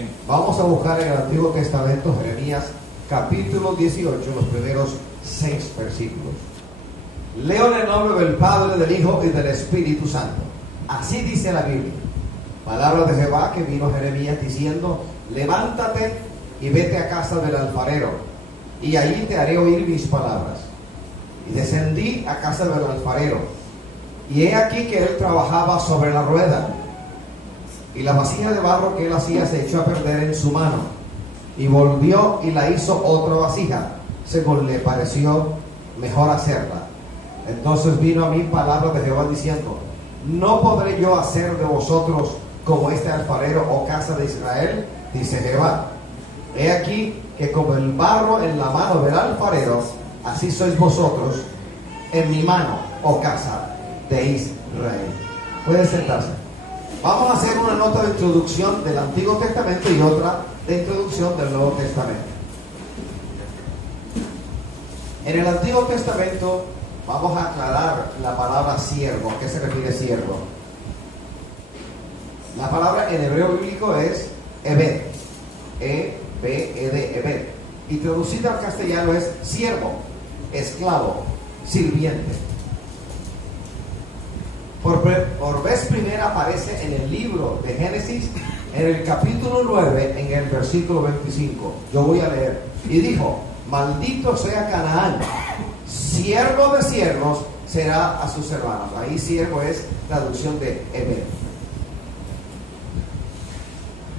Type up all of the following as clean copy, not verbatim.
Amén. Vamos a buscar en el Antiguo Testamento Jeremías capítulo 18, los primeros 6 versículos. Leo en el nombre del Padre, del Hijo y del Espíritu Santo. Así dice la Biblia. Palabra de Jehová que vino a Jeremías diciendo: levántate y vete a casa del alfarero, y allí te haré oír mis palabras. Y descendí a casa del alfarero, y he aquí que él trabajaba sobre la rueda, y la vasija de barro que él hacía se echó a perder en su mano, y volvió y la hizo otra vasija, según le pareció mejor hacerla. Entonces vino a mí palabra de Jehová diciendo: ¿no podré yo hacer de vosotros como este alfarero, oh casa de Israel? Dice Jehová. He aquí que como el barro en la mano del alfarero, así sois vosotros en mi mano, oh casa de Israel. Pueden sentarse. Vamos a hacer una nota de introducción del Antiguo Testamento y otra de introducción del Nuevo Testamento. En el Antiguo Testamento vamos a aclarar la palabra siervo. ¿A qué se refiere siervo? La palabra en hebreo bíblico es Ebed, E-B-E-D, Ebed, y traducida al castellano es siervo, esclavo, sirviente. Por vez primera aparece en el libro de Génesis, en el capítulo 9, en el versículo 25. Yo voy a leer. Y dijo: maldito sea Canaán, siervo de siervos será a sus hermanos. Ahí siervo es traducción de Ebed.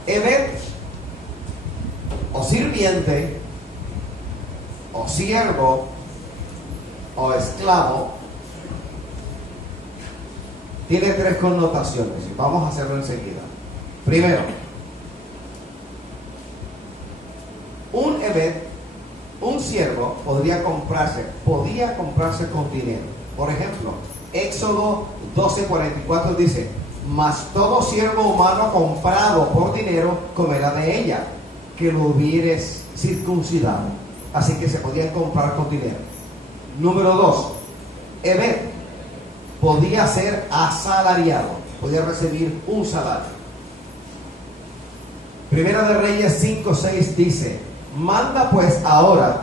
Ebed, o sirviente, o siervo, o esclavo, tiene 3 connotaciones y vamos a hacerlo enseguida. Primero, un Ebed, un siervo, podía comprarse con dinero. Por ejemplo, Éxodo 12:44 dice: mas todo siervo humano comprado por dinero comerá de ella, que lo hubieres circuncidado. Así que se podían comprar con dinero. Número 2, Ebed podía ser asalariado, podía recibir un salario. Primera de Reyes 5:6 dice: manda pues ahora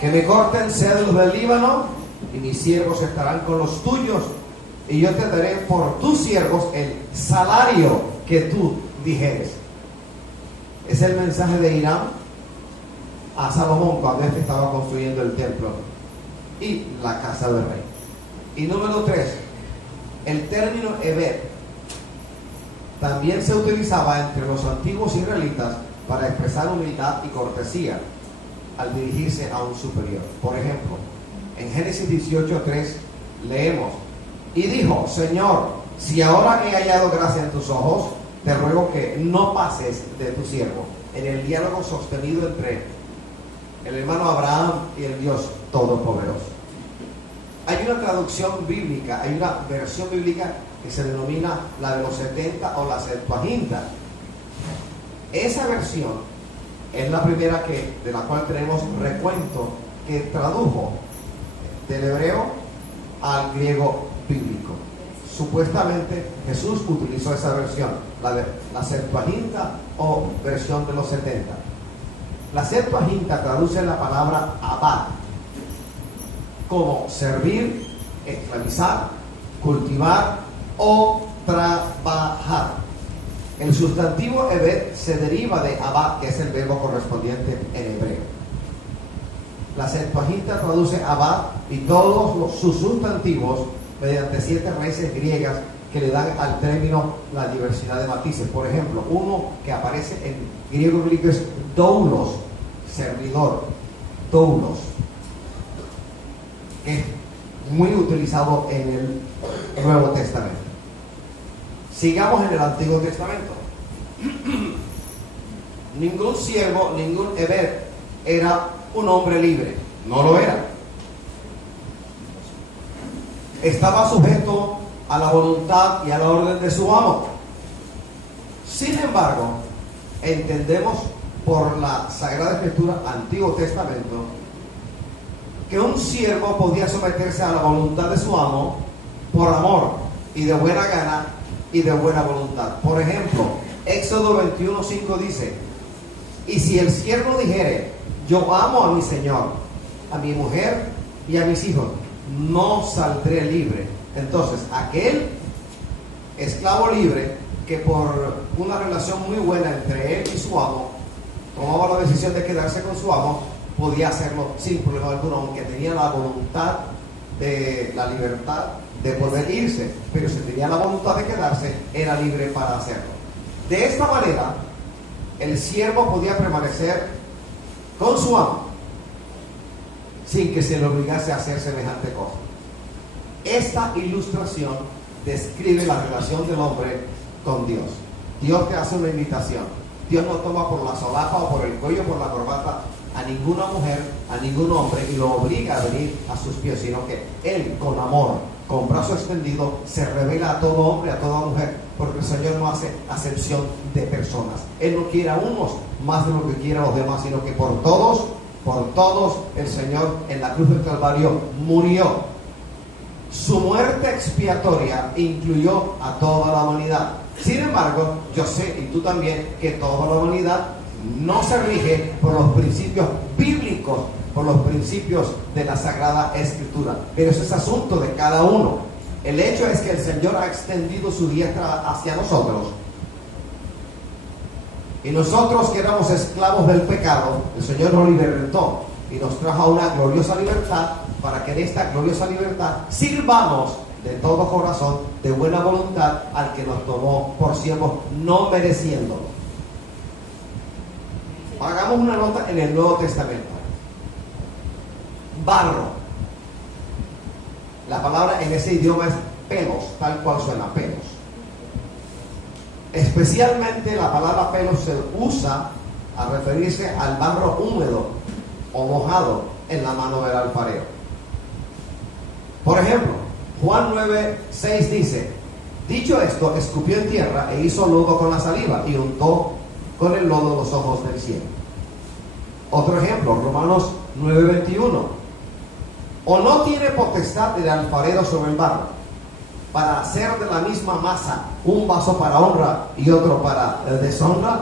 que me corten cedros del Líbano, y mis siervos estarán con los tuyos, y yo te daré por tus siervos el salario que tú dijeres. Es el mensaje de Hiram a Salomón cuando éste estaba construyendo el templo y la casa del rey. Y número 3, el término Ebed también se utilizaba entre los antiguos israelitas para expresar humildad y cortesía al dirigirse a un superior. Por ejemplo, en Génesis 18:3 leemos: y dijo: Señor, si ahora he hallado gracia en tus ojos, te ruego que no pases de tu siervo. En el diálogo sostenido entre el hermano Abraham y el Dios Todopoderoso. Hay una traducción bíblica, hay una versión bíblica que se denomina la de los 70 o la Septuaginta. Esa versión es la primera de la cual tenemos recuento, que tradujo del hebreo al griego bíblico. Supuestamente Jesús utilizó esa versión, la Septuaginta o versión de los 70. La Septuaginta traduce la palabra abad como servir, esclavizar, cultivar o trabajar. El sustantivo Ebed se deriva de abad, que es el verbo correspondiente en hebreo. La Septuaginta traduce abad y todos sus sustantivos mediante 7 raíces griegas que le dan al término la diversidad de matices. Por ejemplo, uno que aparece en griego bíblico es doulos, servidor, doulos, que es muy utilizado en el Nuevo Testamento. Sigamos en el Antiguo Testamento. Ningún siervo, ningún Ebed era un hombre libre, no lo era. Estaba sujeto a la voluntad y a la orden de su amo. Sin embargo, entendemos por la Sagrada Escritura, Antiguo Testamento, que un siervo podía someterse a la voluntad de su amo por amor y de buena gana y de buena voluntad. Por ejemplo, Éxodo 21:5 dice: y si el siervo dijere, yo amo a mi señor, a mi mujer y a mis hijos, no saldré libre. Entonces, aquel esclavo libre que por una relación muy buena entre él y su amo tomaba la decisión de quedarse con su amo, podía hacerlo sin problema alguno, aunque tenía la voluntad de la libertad de poder irse, pero si tenía la voluntad de quedarse, era libre para hacerlo. De esta manera, el siervo podía permanecer con su amo sin que se le obligase a hacer semejante cosa. Esta ilustración describe la relación del hombre con Dios. Dios te hace una invitación. Dios no toma por la solapa o por el cuello, por la corbata a ninguna mujer, a ningún hombre y lo obliga a venir a sus pies, sino que Él, con amor, con brazo extendido, se revela a todo hombre, a toda mujer, porque el Señor no hace acepción de personas. Él no quiere a unos más de lo que quiere a los demás, sino que por todos, el Señor en la cruz del Calvario murió. Su muerte expiatoria incluyó a toda la humanidad. Sin embargo, yo sé, y tú también, que toda la humanidad no se rige por los principios bíblicos, por los principios de la Sagrada Escritura. Pero eso es asunto de cada uno. El hecho es que el Señor ha extendido su diestra hacia nosotros. Y nosotros que éramos esclavos del pecado, el Señor nos libertó y nos trajo a una gloriosa libertad, para que en esta gloriosa libertad sirvamos de todo corazón, de buena voluntad, al que nos tomó por siervos, no mereciéndolo. Hagamos una nota en el Nuevo Testamento. Barro. La palabra en ese idioma es pelos, tal cual suena, pelos. Especialmente la palabra pelos se usa a referirse al barro húmedo o mojado en la mano del alfarero. Por ejemplo, Juan 9:6 dice: dicho esto, escupió en tierra e hizo lodo con la saliva y untó con el lodo los ojos del cielo. Otro ejemplo, Romanos 9:21: o no tiene potestad el alfarero sobre el barro, para hacer de la misma masa un vaso para honra y otro para deshonra.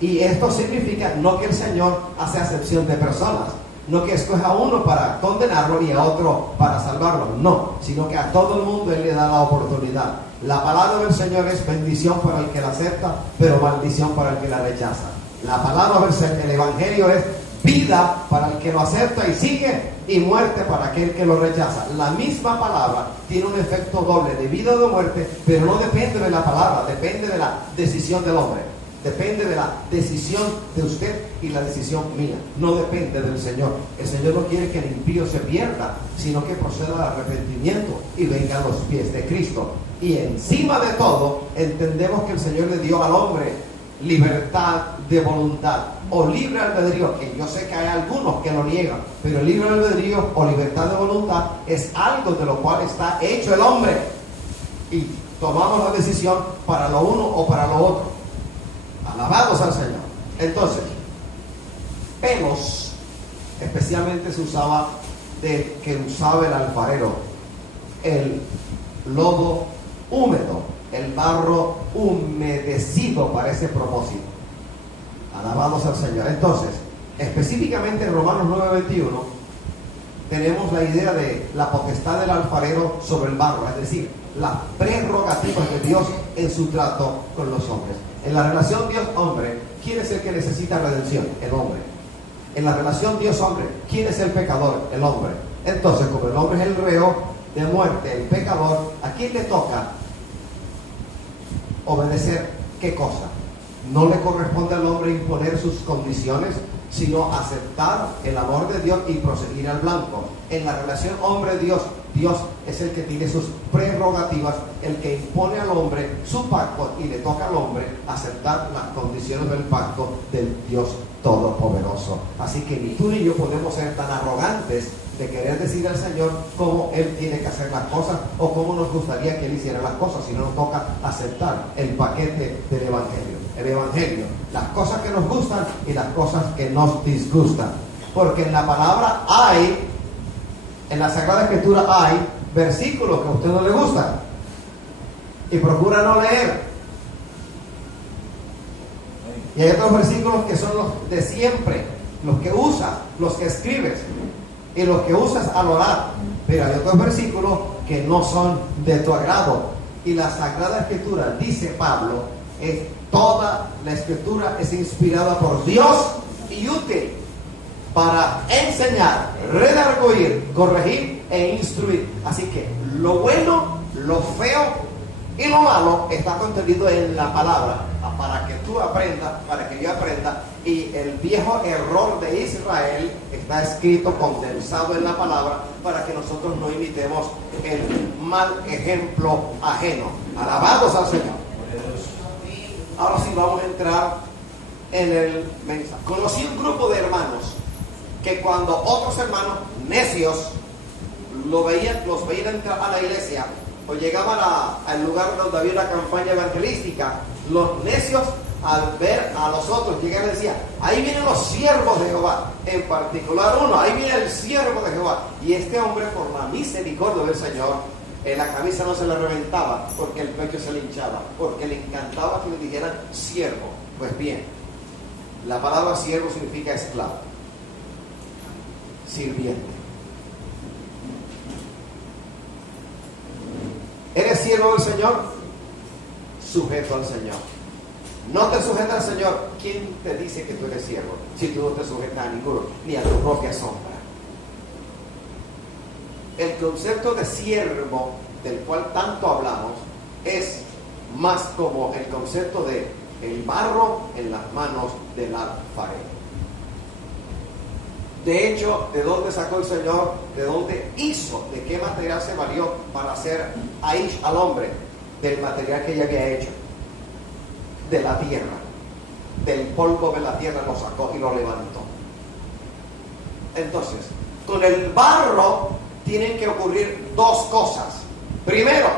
Y esto significa no que el Señor hace acepción de personas, no que escoja a uno para condenarlo y a otro para salvarlo, no, sino que a todo el mundo Él le da la oportunidad. La palabra del Señor es bendición para el que la acepta, pero maldición para el que la rechaza. La palabra del Señor, el Evangelio, es vida para el que lo acepta y sigue, y muerte para aquel que lo rechaza. La misma palabra tiene un efecto doble de vida o de muerte, pero no depende de la palabra, depende de la decisión del hombre. Depende de la decisión de usted y la decisión mía. No depende del Señor. El Señor no quiere que el impío se pierda, sino que proceda al arrepentimiento y venga a los pies de Cristo. Y encima de todo, entendemos que el Señor le dio al hombre libertad de voluntad o libre albedrío, que yo sé que hay algunos que lo niegan, pero el libre albedrío o libertad de voluntad es algo de lo cual está hecho el hombre, y tomamos la decisión para lo uno o para lo otro. Alabados al Señor. Entonces, pelos especialmente se usaba que usaba el alfarero, el lodo húmedo, el barro humedecido para ese propósito. Alabados al Señor. Entonces, específicamente en Romanos 9:21 tenemos la idea de la potestad del alfarero sobre el barro, es decir, las prerrogativas de Dios en su trato con los hombres. En la relación Dios-hombre, ¿quién es el que necesita redención? El hombre. En la relación Dios-hombre, ¿quién es el pecador? El hombre. Entonces, como el hombre es el reo de muerte, el pecador, ¿a quién le toca obedecer qué cosa? No le corresponde al hombre imponer sus condiciones, sino aceptar el amor de Dios y proseguir al blanco. En la relación hombre-Dios, Dios es el que tiene sus prerrogativas, el que impone al hombre su pacto, y le toca al hombre aceptar las condiciones del pacto del Dios Todopoderoso. Así que ni tú ni yo podemos ser tan arrogantes de querer decir al Señor cómo Él tiene que hacer las cosas o cómo nos gustaría que Él hiciera las cosas, sino nos toca aceptar el paquete del Evangelio. El Evangelio, las cosas que nos gustan y las cosas que nos disgustan. Porque en la palabra hay, en la Sagrada Escritura hay versículos que a usted no le gustan y procura no leer. Y hay otros versículos que son los de siempre, los que usas, los que escribes y los que usas al orar. Pero hay otros versículos que no son de tu agrado. Y la Sagrada Escritura, dice Pablo, es toda la Escritura es inspirada por Dios y útil para enseñar, redarguir, corregir e instruir. Así que lo bueno, lo feo y lo malo está contenido en la palabra, para que tú aprendas, para que yo aprenda. Y el viejo error de Israel está escrito, condensado en la palabra, para que nosotros no imitemos el mal ejemplo ajeno. Alabados al Señor. Ahora sí vamos a entrar en el mensaje. Conocí un grupo de hermanos que cuando otros hermanos necios los veían entrar a la iglesia o llegaban al lugar donde había una campaña evangelística, los necios al ver a los otros llegar y decían: ahí vienen los siervos de Jehová, en particular uno, ahí viene el siervo de Jehová. Y este hombre, por la misericordia del Señor, la camisa no se le reventaba porque el pecho se le hinchaba, porque le encantaba que le dijeran siervo. Pues bien, la palabra siervo significa esclavo, sirviente. ¿Eres siervo del Señor? Sujeto al Señor. No te sujetas al Señor. ¿Quién te dice que tú eres siervo? Si tú no te sujetas a ninguno, ni a tu propia sombra. El concepto de siervo, del cual tanto hablamos, es más como el concepto de el barro en las manos del alfarero. De hecho, ¿de dónde sacó el Señor? ¿De dónde hizo? ¿De qué material se valió para hacer Aish al hombre? Del material que ella había hecho. De la tierra. Del polvo de la tierra lo sacó y lo levantó. Entonces, con el barro tienen que ocurrir dos cosas. Primero,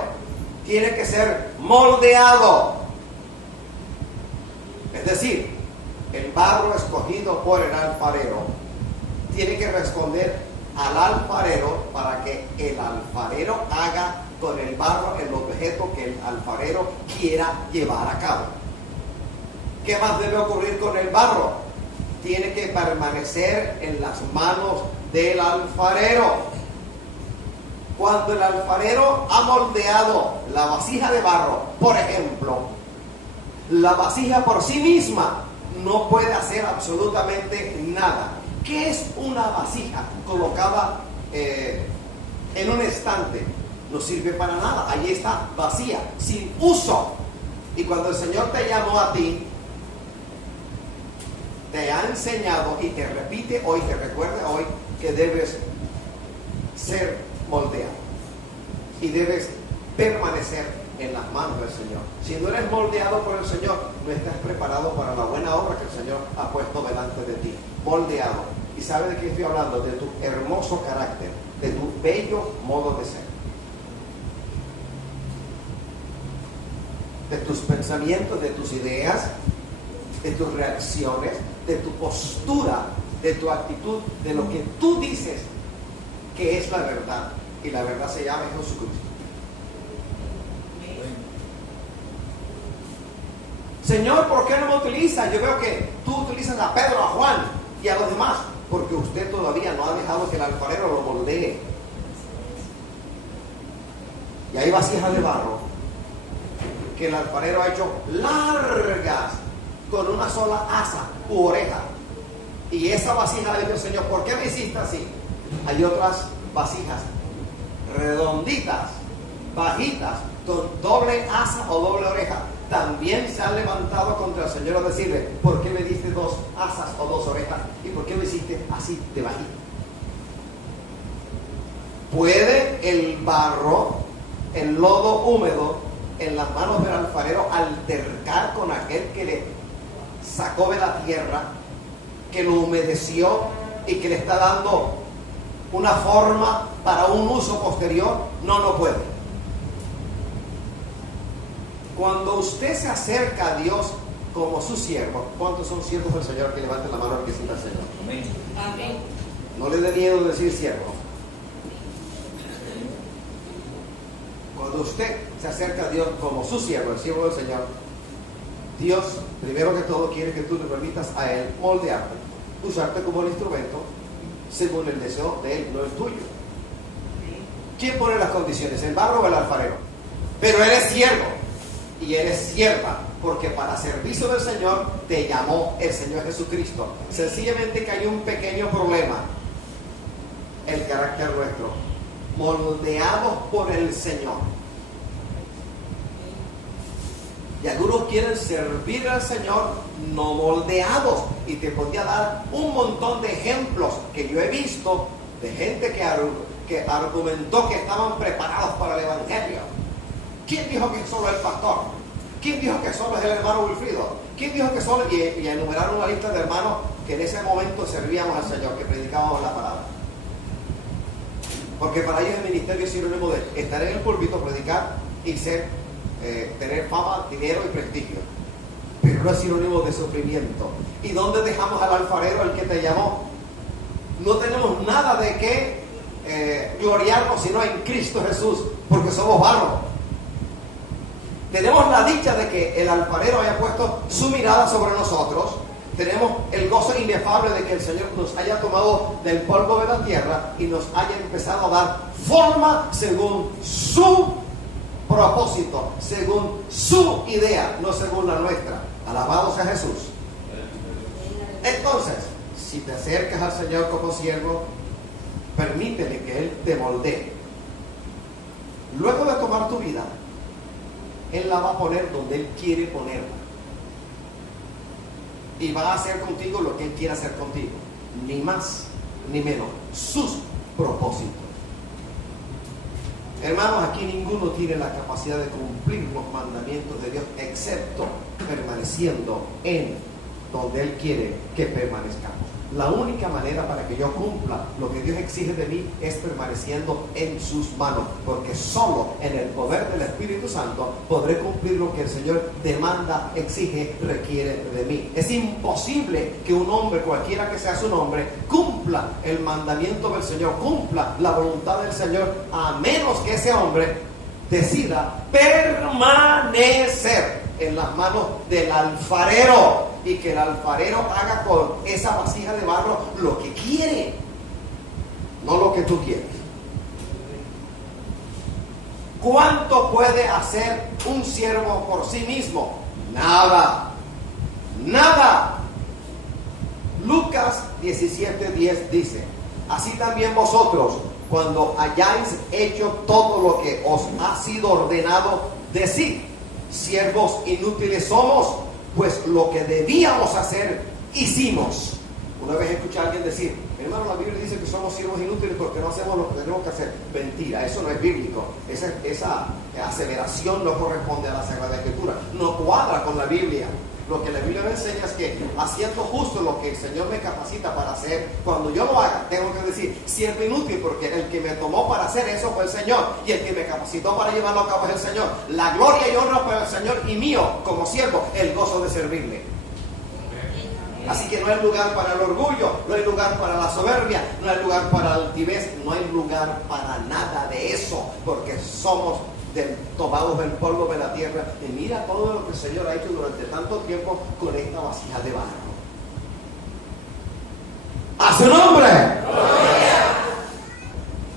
tiene que ser moldeado. Es decir, el barro escogido por el alfarero tiene que responder al alfarero para que el alfarero haga con el barro el objeto que el alfarero quiera llevar a cabo. ¿Qué más debe ocurrir con el barro? Tiene que permanecer en las manos del alfarero. Cuando el alfarero ha moldeado la vasija de barro, por ejemplo, la vasija por sí misma no puede hacer absolutamente nada. ¿Qué es una vasija colocada en un estante? No sirve para nada, allí está vacía, sin uso. Y cuando el Señor te llamó a ti, te ha enseñado y te repite hoy, te recuerda hoy que debes ser moldeado y debes permanecer en las manos del Señor. Si no eres moldeado por el Señor, no estás preparado para la buena obra que el Señor ha puesto delante de ti. Moldeado. ¿Y sabes de qué estoy hablando? De tu hermoso carácter, de tu bello modo de ser, de tus pensamientos, de tus ideas, de tus reacciones, de tu postura, de tu actitud, de lo que tú dices que es la verdad. Y la verdad se llama Jesucristo. Señor, ¿por qué no me utilizas? Yo veo que tú utilizas a Pedro, a Juan y a los demás. Porque usted todavía no ha dejado que el alfarero lo moldee. Y hay vasijas de barro que el alfarero ha hecho largas con una sola asa u oreja. Y esa vasija le dijo el Señor: ¿por qué me hiciste así? Hay otras vasijas redonditas, bajitas, con doble asa o doble oreja. También se han levantado contra el Señor a decirle: ¿por qué me diste dos asas o dos orejas? ¿Y por qué me hiciste así de bajito? ¿Puede el barro, el lodo húmedo en las manos del alfarero altercar con aquel que le sacó de la tierra, que lo humedeció y que le está dando una forma para un uso posterior? No, no puede. Cuando usted se acerca a Dios como su siervo, ¿cuántos son siervos del Señor? Que levanten la mano al que sienta al Señor. Amén. Amén. No le dé miedo decir siervo. Cuando usted se acerca a Dios como su siervo, el siervo del Señor, Dios, primero que todo, quiere que tú le permitas a Él moldearte, usarte como un instrumento según el deseo de Él, no el tuyo. ¿Quién pone las condiciones? ¿El barro o el alfarero? Pero eres siervo y eres sierva, porque para servicio del Señor te llamó el Señor Jesucristo. Sencillamente que hay un pequeño problema: el carácter nuestro, moldeados por el Señor. Y algunos quieren servir al Señor no moldeados. Y te podría dar un montón de ejemplos que yo he visto de gente que argumentó que estaban preparados para el Evangelio. ¿Quién dijo que solo el pastor? ¿Quién dijo que solo es el hermano Wilfrido? ¿Quién dijo que solo? Y enumeraron una lista de hermanos que en ese momento servíamos al Señor, que predicábamos la palabra. Porque para ellos el ministerio es sinónimo de estar en el púlpito, predicar y tener fama, dinero y prestigio. Pero no es sinónimo de sufrimiento. ¿Y dónde dejamos al alfarero, el que te llamó? No tenemos nada de qué gloriarnos sino en Cristo Jesús, porque somos barro. Tenemos la dicha de que el alfarero haya puesto su mirada sobre nosotros. Tenemos el gozo inefable de que el Señor nos haya tomado del polvo de la tierra y nos haya empezado a dar forma según su propósito, según su idea, no según la nuestra. Alabado sea Jesús. Entonces, si te acercas al Señor como siervo, permítele que Él te moldee. Luego de tomar tu vida, Él la va a poner donde Él quiere ponerla. Y va a hacer contigo lo que Él quiere hacer contigo. Ni más, ni menos. Sus propósitos. Hermanos, aquí ninguno tiene la capacidad de cumplir los mandamientos de Dios, excepto permaneciendo en donde Él quiere que permanezcamos. La única manera para que yo cumpla lo que Dios exige de mí es permaneciendo en sus manos, porque solo en el poder del Espíritu Santo podré cumplir lo que el Señor demanda, exige, requiere de mí. Es imposible que un hombre, cualquiera que sea su nombre, cumpla el mandamiento del Señor, cumpla la voluntad del Señor, a menos que ese hombre decida permanecer en las manos del alfarero, y que el alfarero haga con esa vasija de barro lo que quiere, no lo que tú quieres. ¿Cuánto puede hacer un siervo por sí mismo? Nada, nada. Lucas 17:10 dice: así también vosotros, cuando hayáis hecho todo lo que os ha sido ordenado, decid: siervos inútiles somos, pues lo que debíamos hacer, hicimos. Una vez escuché a alguien decir: hermano, la Biblia dice que somos siervos inútiles porque no hacemos lo que tenemos que hacer. Mentira, eso no es bíblico. Esa aseveración no corresponde a la Sagrada Escritura, no cuadra con la Biblia. Lo que la Biblia me enseña es que, haciendo justo lo que el Señor me capacita para hacer, cuando yo lo haga, tengo que decir: siervo inútil, porque el que me tomó para hacer eso fue el Señor, y el que me capacitó para llevarlo a cabo es el Señor. La gloria y honra para el Señor, y mío, como siervo, el gozo de servirle. Así que no hay lugar para el orgullo, no hay lugar para la soberbia, no hay lugar para la altivez, no hay lugar para nada de eso, porque somos tomados del polvo de la tierra. Y mira todo lo que el Señor ha hecho durante tanto tiempo con esta vasija de barro. ¡A su nombre!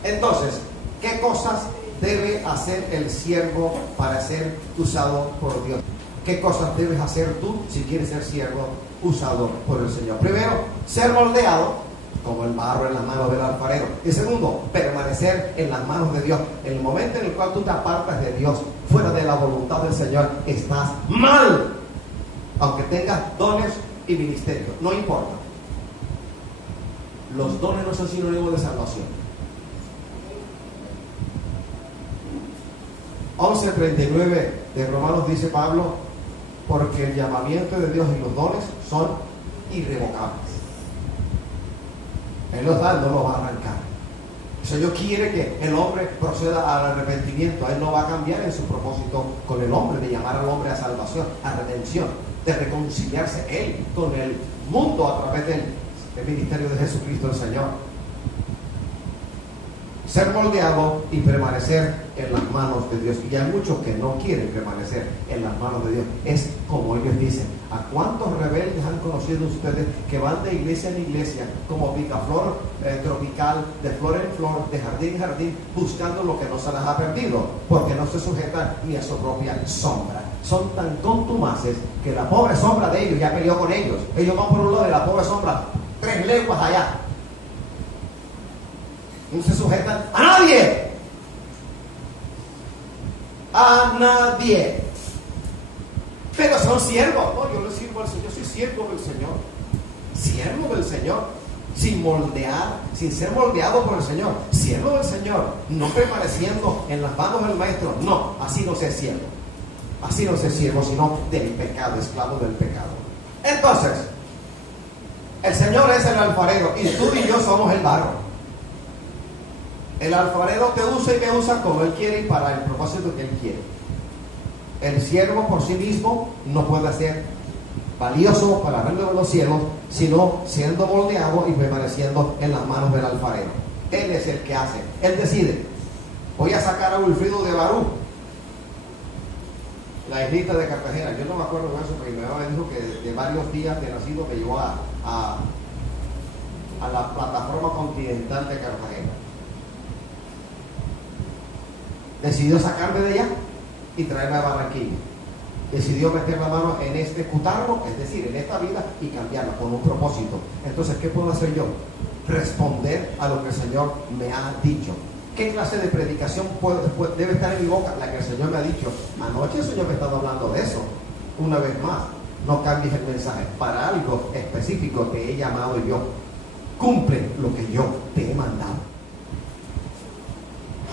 Entonces, ¿qué cosas debe hacer el siervo para ser usado por Dios? ¿Qué cosas debes hacer tú si quieres ser siervo usado por el Señor? Primero, ser moldeado como el barro en las manos del alfarero. Y segundo, permanecer en las manos de Dios. En el momento en el cual tú te apartas de Dios, fuera de la voluntad del Señor, estás mal. Aunque tengas dones y ministerios, no importa. Los dones no son sinónimos de salvación. 11:39 de Romanos dice Pablo: porque el llamamiento de Dios y los dones son irrevocables. Él los da, no los va a arrancar. El Señor quiere que el hombre proceda al arrepentimiento. Él no va a cambiar en su propósito con el hombre, de llamar al hombre a salvación, a redención, de reconciliarse Él con el mundo a través del ministerio de Jesucristo el Señor. ser moldeado y permanecer en las manos de Dios. Y hay muchos que no quieren permanecer en las manos de Dios. Es como ellos dicen: ¿a cuántos rebeldes han conocido ustedes que van de iglesia en iglesia como picaflor tropical, de flor en flor, de jardín en jardín, buscando lo que no se les ha perdido, porque no se sujetan ni a su propia sombra? Son tan contumaces que la pobre sombra de ellos ya peleó con ellos. Ellos van por un lado de la pobre sombra 3 leguas allá. No se sujetan a nadie. A nadie. Pero son siervos. No, yo le sirvo al Señor. Yo soy siervo del Señor. Siervo del Señor. Sin moldear, sin ser moldeado por el Señor. Siervo del Señor. No permaneciendo en las manos del maestro. No, así no se es siervo. Así no se es siervo, sino del pecado, esclavo del pecado. Entonces, el Señor es el alfarero y tú y yo somos el barro. El alfarero te usa y me usa como Él quiere y para el propósito que Él quiere. El siervo por sí mismo no puede ser valioso para el reino de los cielos, sino siendo moldeado y permaneciendo en las manos del alfarero. Él es el que hace. Él decide: voy a sacar a Wilfrido de Barú, la islita de Cartagena. Yo no me acuerdo de eso, porque mi mamá me dijo que de varios días de nacido me llevó a la plataforma continental de Cartagena. Decidió sacarme de allá y traerme a Barranquilla. Decidió meter la mano en este cutarro, es decir, en esta vida, y cambiarla con un propósito. Entonces, ¿qué puedo hacer yo? Responder a lo que el Señor me ha dicho. ¿Qué clase de predicación debe estar en mi boca? La que el Señor me ha dicho. Anoche el Señor me estaba hablando de eso. Una vez más, no cambies el mensaje. Para algo específico te he llamado yo. Cumple lo que yo te he mandado.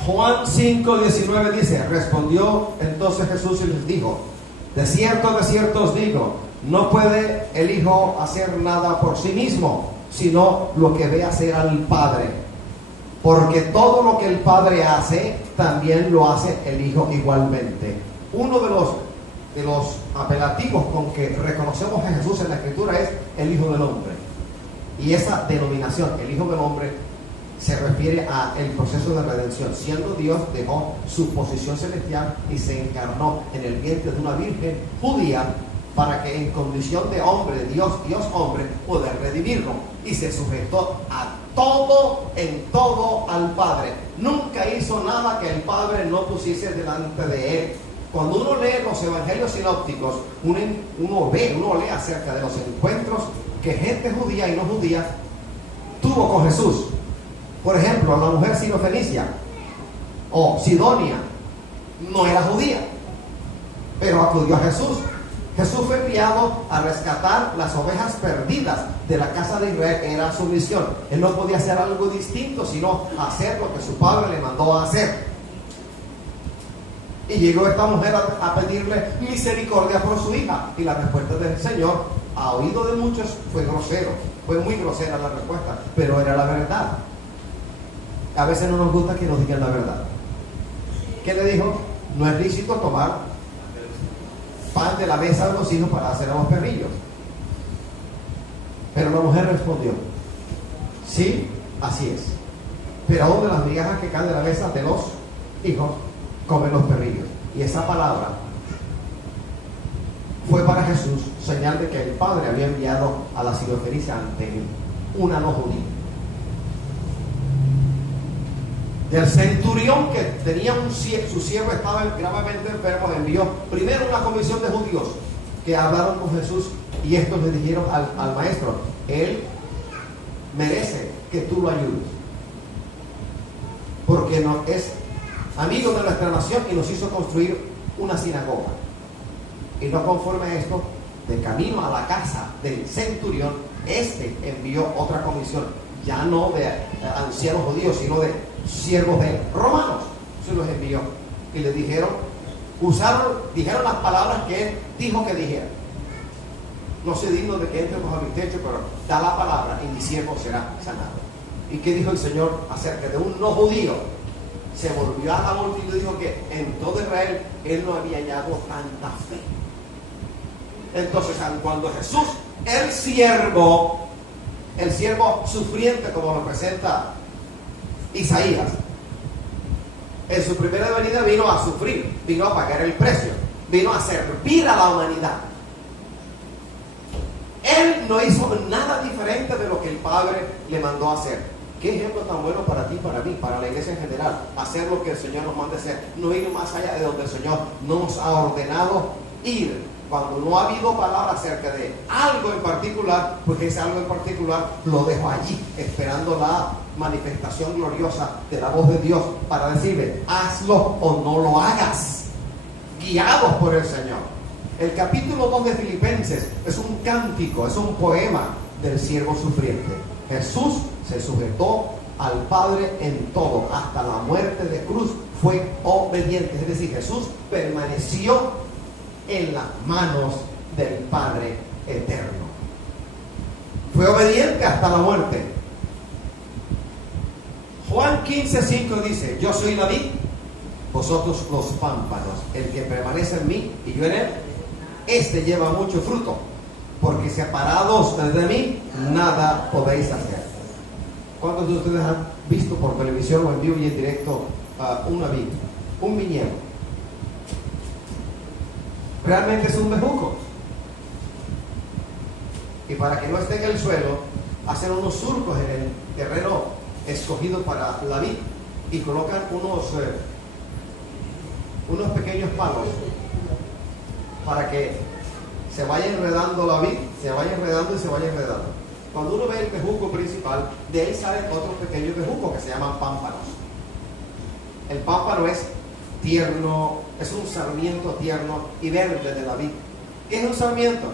Juan 5:19 dice: respondió entonces Jesús y les dijo: de cierto os digo, no puede el Hijo hacer nada por sí mismo, sino lo que ve hacer al Padre. Porque todo lo que el Padre hace, también lo hace el Hijo igualmente. Uno de los apelativos con que reconocemos a Jesús en la Escritura es el Hijo del Hombre. Y esa denominación, el Hijo del Hombre, se refiere al proceso de redención. Siendo Dios, dejó su posición celestial y se encarnó en el vientre de una virgen judía para que en condición de hombre, Dios hombre, poder redimirlo. Y se sujetó a todo, en todo, al Padre. Nunca hizo nada que el Padre no pusiese delante de él. Cuando uno lee los evangelios sinópticos, uno lee acerca de los encuentros que gente judía y no judía tuvo con Jesús. Por ejemplo, la mujer sirofenicia o Sidonia no era judía, pero acudió a Jesús. Jesús fue enviado a rescatar las ovejas perdidas de la casa de Israel. Era su misión. Él no podía hacer algo distinto, sino hacer lo que su padre le mandó a hacer. Y llegó esta mujer a pedirle misericordia por su hija. Y la respuesta del Señor, a oído de muchos, fue grosero. Fue muy grosera la respuesta, pero era la verdad. A veces no nos gusta que nos digan la verdad. ¿Qué le dijo? No es lícito tomar pan de la mesa de los hijos para hacer a los perrillos. Pero la mujer respondió: sí, así es. Pero aún de las migajas que caen de la mesa de los hijos, comen los perrillos. Y esa palabra fue para Jesús señal de que el Padre había enviado a la sirofenicia ante él, una no judía. Del centurión que tenía su siervo estaba gravemente enfermo, envió primero una comisión de judíos que hablaron con Jesús, y estos le dijeron al maestro: él merece que tú lo ayudes, porque no es amigo de nuestra nación y nos hizo construir una sinagoga. Y no conforme a esto, de camino a la casa del centurión, envió otra comisión, ya no de ancianos judíos, sino de siervos de romanos. Se los envió y le dijeron las palabras que él dijo que dijera: no soy digno de que entre bajo mi techo, pero da la palabra y mi siervo será sanado. ¿Y qué dijo el Señor acerca de un no judío? Se volvió a la multitud y dijo que en todo Israel él no había hallado tanta fe. Entonces, cuando Jesús, el siervo sufriente, como lo presenta Isaías, En su primera venida vino a sufrir, vino a pagar el precio, vino a servir a la humanidad. Él no hizo nada diferente de lo que el Padre le mandó a hacer. Qué ejemplo tan bueno para ti, para mí, para la iglesia en general. Hacer lo que el Señor nos manda hacer. No ir más allá de donde el Señor nos ha ordenado ir. Cuando no ha habido palabra acerca de algo en particular, pues ese algo en particular lo dejo allí, esperando la manifestación gloriosa de la voz de Dios para decirle, hazlo o no lo hagas, guiados por el Señor. El capítulo 2 de Filipenses es un cántico, es un poema del siervo sufriente. Jesús se sujetó al Padre en todo, hasta la muerte de cruz fue obediente. Es decir, Jesús permaneció en las manos del Padre eterno. Fue obediente hasta la muerte. Juan 15:5 dice, yo soy la vid, vosotros los pámpanos. El que permanece en mí y yo en él, este lleva mucho fruto, porque separados de mí, nada podéis hacer. ¿Cuántos de ustedes han visto por televisión o en vivo y en directo una vid, un viñedo? Realmente es un bejuco. Y para que no esté en el suelo, hacen unos surcos en el terreno escogido para la vid y colocan unos pequeños palos para que se vaya enredando la vid, se vaya enredando y se vaya enredando. Cuando uno ve el bejuco principal, de ahí salen otros pequeños bejucos que se llaman pámpanos. El pámpano es tierno, es un sarmiento tierno y verde de la vid. ¿Qué es un sarmiento?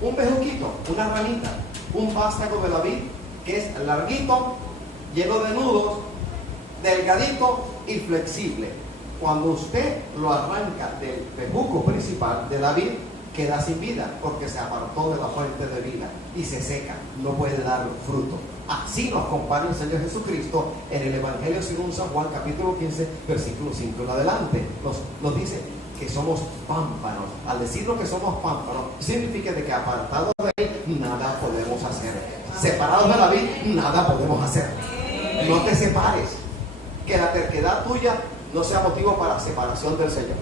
Un bejuquito, una ramita, un vástago de la vid que es larguito, lleno de nudos, delgadito y flexible. Cuando usted lo arranca del bejuco principal de la vid, queda sin vida porque se apartó de la fuente de vida y se seca, no puede dar fruto. Así nos compara el Señor Jesucristo en el Evangelio según San Juan, capítulo 15, versículo 5 en adelante. Nos dice que somos pámpanos. Al decirlo que somos pámpanos, significa de que apartados de él, nada podemos hacer. Separados de la vid, nada podemos hacer. No te separes. Que la terquedad tuya no sea motivo para separación del Señor.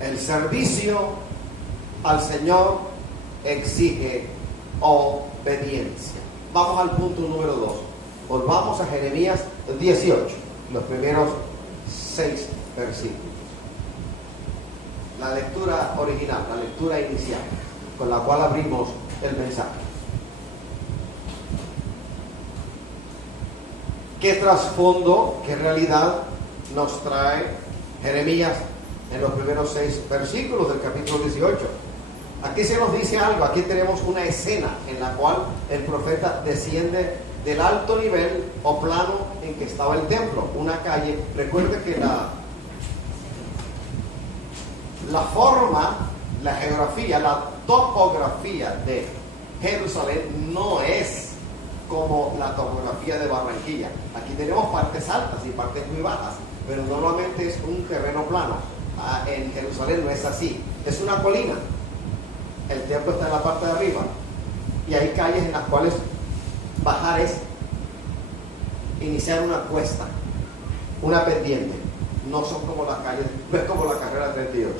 El servicio al Señor exige obediencia. Vamos al punto número 2. Volvamos a Jeremías 18, los primeros 6 versículos. La lectura original, la lectura inicial, con la cual abrimos el mensaje. ¿Qué trasfondo, qué realidad nos trae Jeremías en los primeros 6 versículos del capítulo 18? Aquí se nos dice algo, aquí tenemos una escena en la cual el profeta desciende del alto nivel o plano en que estaba el templo, una calle. Recuerde que la forma, la geografía, la topografía de Jerusalén no es como la topografía de Barranquilla. Aquí tenemos partes altas y partes muy bajas, pero normalmente es un terreno plano. En Jerusalén no es así, es una colina. El templo está en la parte de arriba y hay calles en las cuales bajar es iniciar una cuesta, una pendiente. No son como las calles, no es como la carrera 38.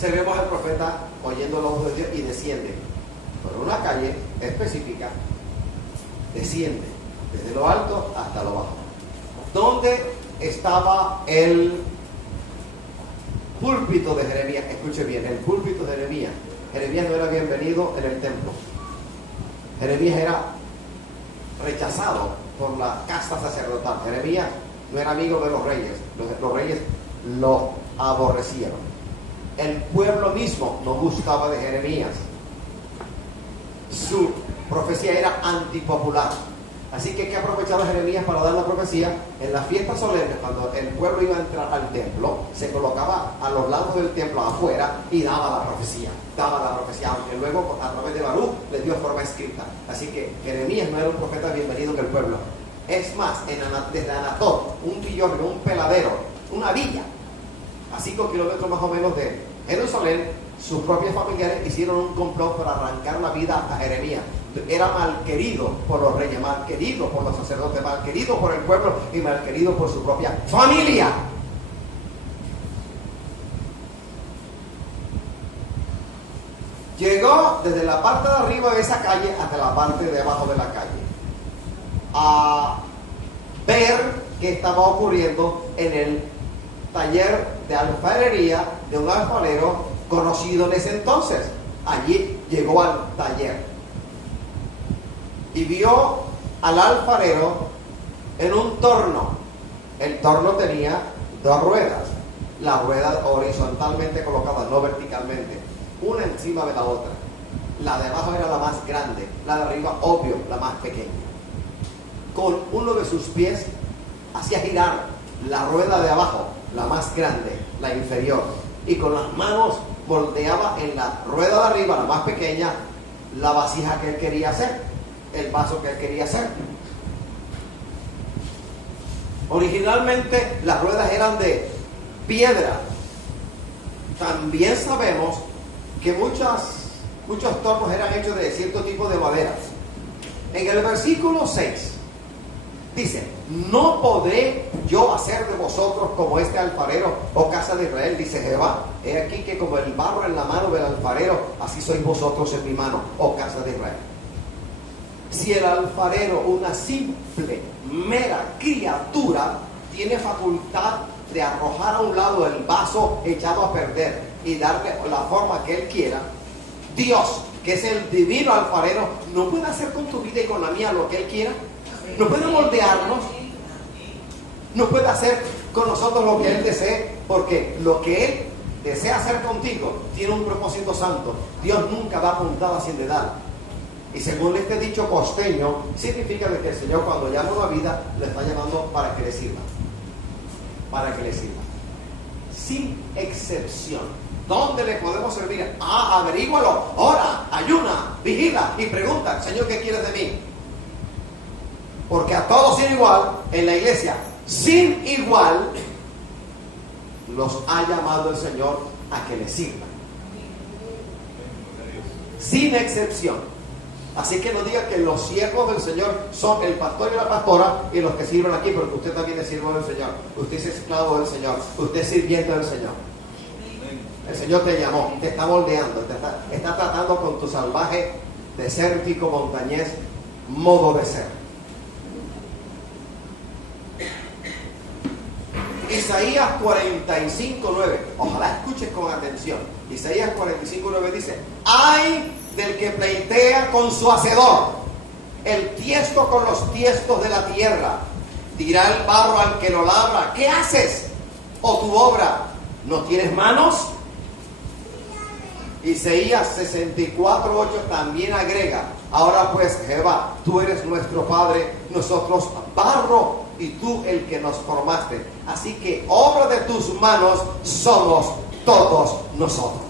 Servimos al profeta oyendo la voz de Dios y desciende por una calle específica, desciende desde lo alto hasta lo bajo. ¿Dónde estaba el púlpito de Jeremías? Escuche bien, el púlpito de Jeremías. Jeremías no era bienvenido en el templo. Jeremías era rechazado por la casta sacerdotal. Jeremías no era amigo de los reyes. Los reyes lo aborrecieron. El pueblo mismo no gustaba de Jeremías. Su profecía era antipopular. Así que ¿qué aprovechaba Jeremías para dar la profecía? En las fiestas solemnes, cuando el pueblo iba a entrar al templo, se colocaba a los lados del templo afuera y daba la profecía, aunque luego a través de Baruch le dio forma escrita. Así que Jeremías no era un profeta bienvenido en el pueblo. Es más, desde Anatot, un villorrio, un peladero, una villa, a 5 kilómetros más o menos de Jerusalén, sus propios familiares hicieron un complot para arrancar la vida a Jeremías. Era mal querido por los reyes, mal querido por los sacerdotes, mal querido por el pueblo y mal querido por su propia familia. Llegó desde la parte de arriba de esa calle hasta la parte de abajo de la calle a ver qué estaba ocurriendo en el taller de alfarería de un alfarero conocido en ese entonces. Allí llegó al taller y vio al alfarero en un torno. El torno tenía dos ruedas, la rueda horizontalmente colocada, no verticalmente, una encima de la otra. La de abajo era la más grande, la de arriba, obvio, la más pequeña. Con uno de sus pies hacía girar la rueda de abajo, la más grande, la inferior, y con las manos moldeaba en la rueda de arriba, la más pequeña, la vasija que él quería hacer, el vaso que él quería hacer. Originalmente las ruedas eran de piedra. También sabemos que muchos tornos eran hechos de cierto tipo de madera. En el versículo 6 dice: no podré yo hacer de vosotros como este alfarero, oh casa de Israel, dice Jehová. He aquí que como el barro en la mano del alfarero, así sois vosotros en mi mano, oh casa de Israel. Si el alfarero, una simple, mera criatura, tiene facultad de arrojar a un lado el vaso echado a perder y darle la forma que él quiera, Dios, que es el divino alfarero, ¿no puede hacer con tu vida y con la mía lo que él quiera? ¿No puede moldearnos? ¿No puede hacer con nosotros lo que él desee? Porque lo que él desea hacer contigo tiene un propósito santo. Dios nunca da puntada sin dedal. Y según este dicho costeño, significa que el Señor, cuando llama a una vida, le está llamando para que le sirva. Para que le sirva. Sin excepción. ¿Dónde le podemos servir? Averígualo, ora, ayuna, vigila y pregunta: Señor, ¿qué quieres de mí? Porque a todos sin igual, en la iglesia, sin igual, los ha llamado el Señor a que le sirvan. Sin excepción. Así que no diga que los siervos del Señor son el pastor y la pastora y los que sirven aquí, porque usted también es siervo del Señor. Usted es esclavo del Señor. Usted es sirviente del Señor. El Señor te llamó, te está moldeando, está tratando con tu salvaje, desértico, montañés modo de ser. Isaías 45:9. Ojalá escuches con atención. Isaías 45:9 dice: ¡ay del que pleitea con su hacedor, el tiesto con los tiestos de la tierra! Dirá el barro al que lo labra: ¿qué haces? ¿O tu obra no tienes manos? Isaías 64:8 también agrega: ahora pues, Jehová, tú eres nuestro Padre, nosotros barro y tú el que nos formaste. Así que obra de tus manos somos todos nosotros.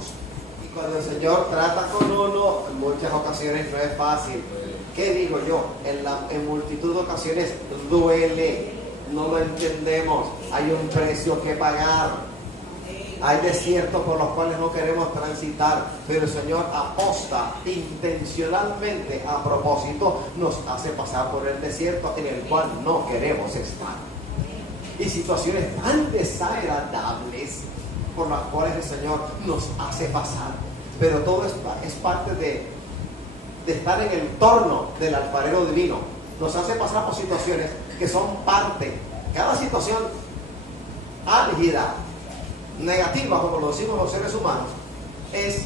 Y cuando el Señor trata con uno, en muchas ocasiones no es fácil. ¿Qué digo yo? En multitud de ocasiones duele, no lo entendemos, hay un precio que pagar. Hay desiertos por los cuales no queremos transitar, pero el Señor aposta intencionalmente, a propósito, nos hace pasar por el desierto en el cual no queremos estar. Y situaciones tan desagradables por las cuales el Señor nos hace pasar. Pero todo es parte de estar en el torno del alfarero divino. Nos hace pasar por situaciones que son parte. Cada situación álgida, negativa, como lo decimos los seres humanos, es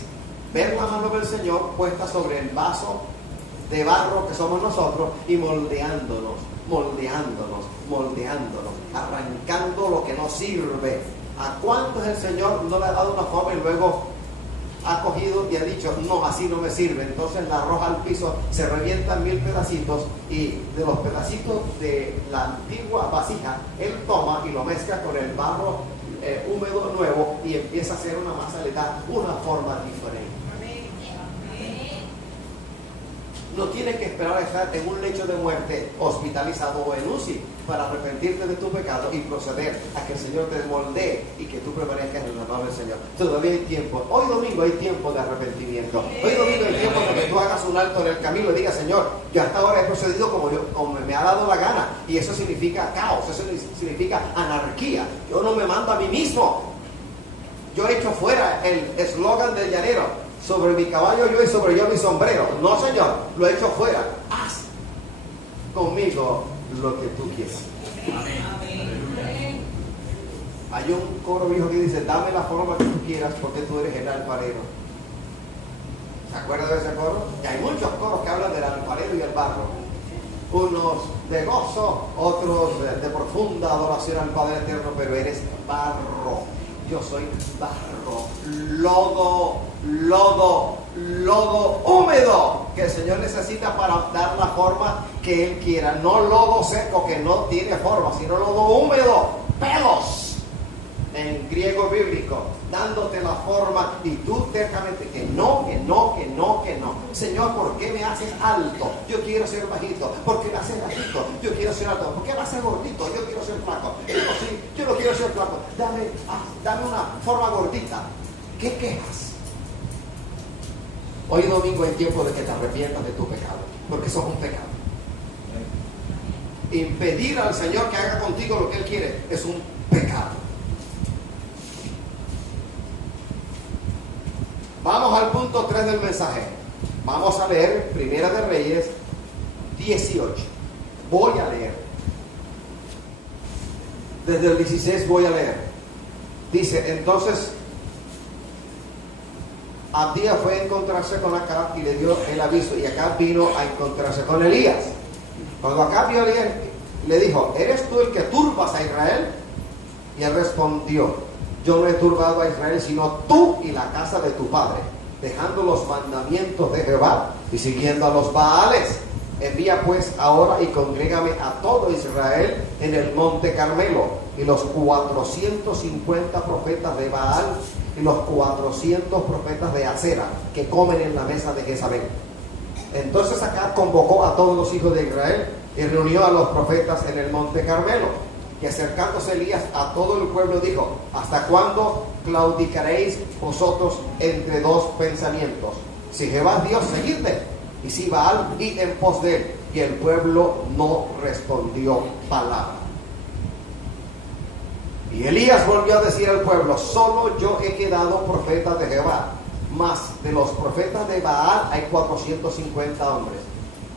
ver la mano del Señor puesta sobre el vaso de barro que somos nosotros y moldeándonos, arrancando lo que no sirve. ¿A cuántos el Señor no le ha dado una forma y luego ha cogido y ha dicho: no, así no me sirve? Entonces la arroja al piso, se revientan 1000 pedacitos, y de los pedacitos de la antigua vasija él toma y lo mezcla con el barro húmedo nuevo y empieza a hacer una masa, le da una forma diferente. No tienes que esperar a estar en un lecho de muerte hospitalizado o en UCI para arrepentirte de tu pecado y proceder a que el Señor te moldee y que tú permanezcas en la mano del Señor. Todavía hay tiempo. Hoy domingo hay tiempo de arrepentimiento. Hoy domingo hay tiempo de que tú hagas un alto en el camino y digas, Señor, yo hasta ahora he procedido como me ha dado la gana. Y eso significa caos, eso significa anarquía. Yo no me mando a mí mismo. Yo he hecho fuera el eslogan del llanero: sobre mi caballo yo y sobre yo mi sombrero. No, Señor, lo he hecho fuera. Haz conmigo lo que tú quieras. Amén. Hay un coro viejo que dice: dame la forma que tú quieras porque tú eres el alfarero. ¿Se acuerdan de ese coro? Y hay muchos coros que hablan del alfarero y el barro. Unos de gozo, otros de profunda adoración al Padre Eterno, pero eres barro. Yo soy barro, lodo húmedo que el Señor necesita para dar la forma que Él quiera. No lodo seco que no tiene forma, sino lodo húmedo, pelos en griego bíblico, dándote la forma y tú tercamente que no. Señor, ¿por qué me haces alto? Yo quiero ser bajito. ¿Por qué me haces bajito? Yo quiero ser alto. ¿Por qué me haces gordito? Yo quiero ser flaco. Yo no quiero ser flaco. Dame una forma gordita. ¿Qué quejas? Hoy domingo es tiempo de que te arrepientas de tu pecado, porque eso es un pecado. Impedir al Señor que haga contigo lo que Él quiere es un pecado. Vamos al punto 3 del mensaje. Vamos a leer Primera de Reyes 18. Voy a leer. Desde el 16 voy a leer. Dice, entonces Abdías fue a encontrarse con Acab y le dio el aviso. Y Acab vino a encontrarse con Elías. Cuando Acab vio a Elías, le dijo, ¿eres tú el que turbas a Israel? Y él respondió, yo no he turbado a Israel, sino tú y la casa de tu padre, dejando los mandamientos de Jehová y siguiendo a los Baales. Envía pues ahora y congrégame a todo Israel en el monte Carmelo, y los 450 profetas de Baal y los 400 profetas de Acera que comen en la mesa de Jezabel. Entonces Acab convocó a todos los hijos de Israel y reunió a los profetas en el monte Carmelo. Y acercándose Elías a todo el pueblo dijo, ¿hasta cuándo claudicaréis vosotros entre dos pensamientos? Si Jehová es Dios, seguidle, y si Baal, id en pos de él. Y el pueblo no respondió palabra. Y Elías volvió a decir al pueblo, solo yo he quedado profeta de Jehová, mas de los profetas de Baal hay 450 hombres.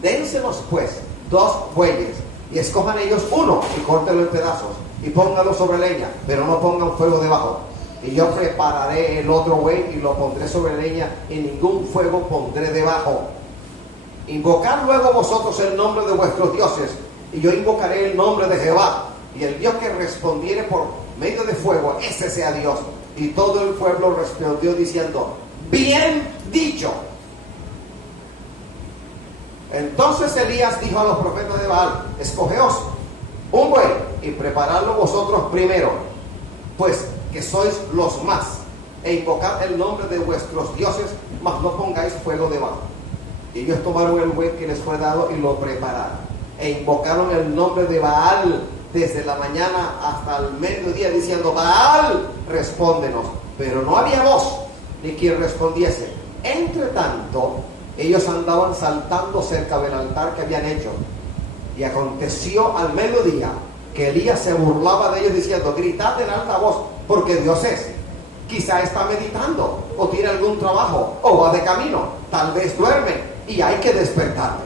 Dénselos pues 2 bueyes, y escojan ellos uno y córtenlo en pedazos y pónganlo sobre leña, pero no pongan fuego debajo. Y yo prepararé el otro buey y lo pondré sobre leña, y ningún fuego pondré debajo. Invocad luego vosotros el nombre de vuestros dioses, y yo invocaré el nombre de Jehová, y el Dios que respondiere por medio de fuego, ese sea Dios. Y todo el pueblo respondió diciendo, bien dicho. Entonces Elías dijo a los profetas de Baal, escogeos un buey y preparadlo vosotros primero, pues que sois los más, e invocad el nombre de vuestros dioses, mas no pongáis fuego debajo. Y ellos tomaron el buey que les fue dado y lo prepararon, e invocaron el nombre de Baal desde la mañana hasta el mediodía, diciendo, Baal, respóndenos. Pero no había voz ni quien respondiese. Entre tanto, ellos andaban saltando cerca del altar que habían hecho. Y aconteció al mediodía que Elías se burlaba de ellos diciendo, gritad en alta voz, porque Dios es. Quizá está meditando, o tiene algún trabajo, o va de camino, tal vez duerme, y hay que despertarle.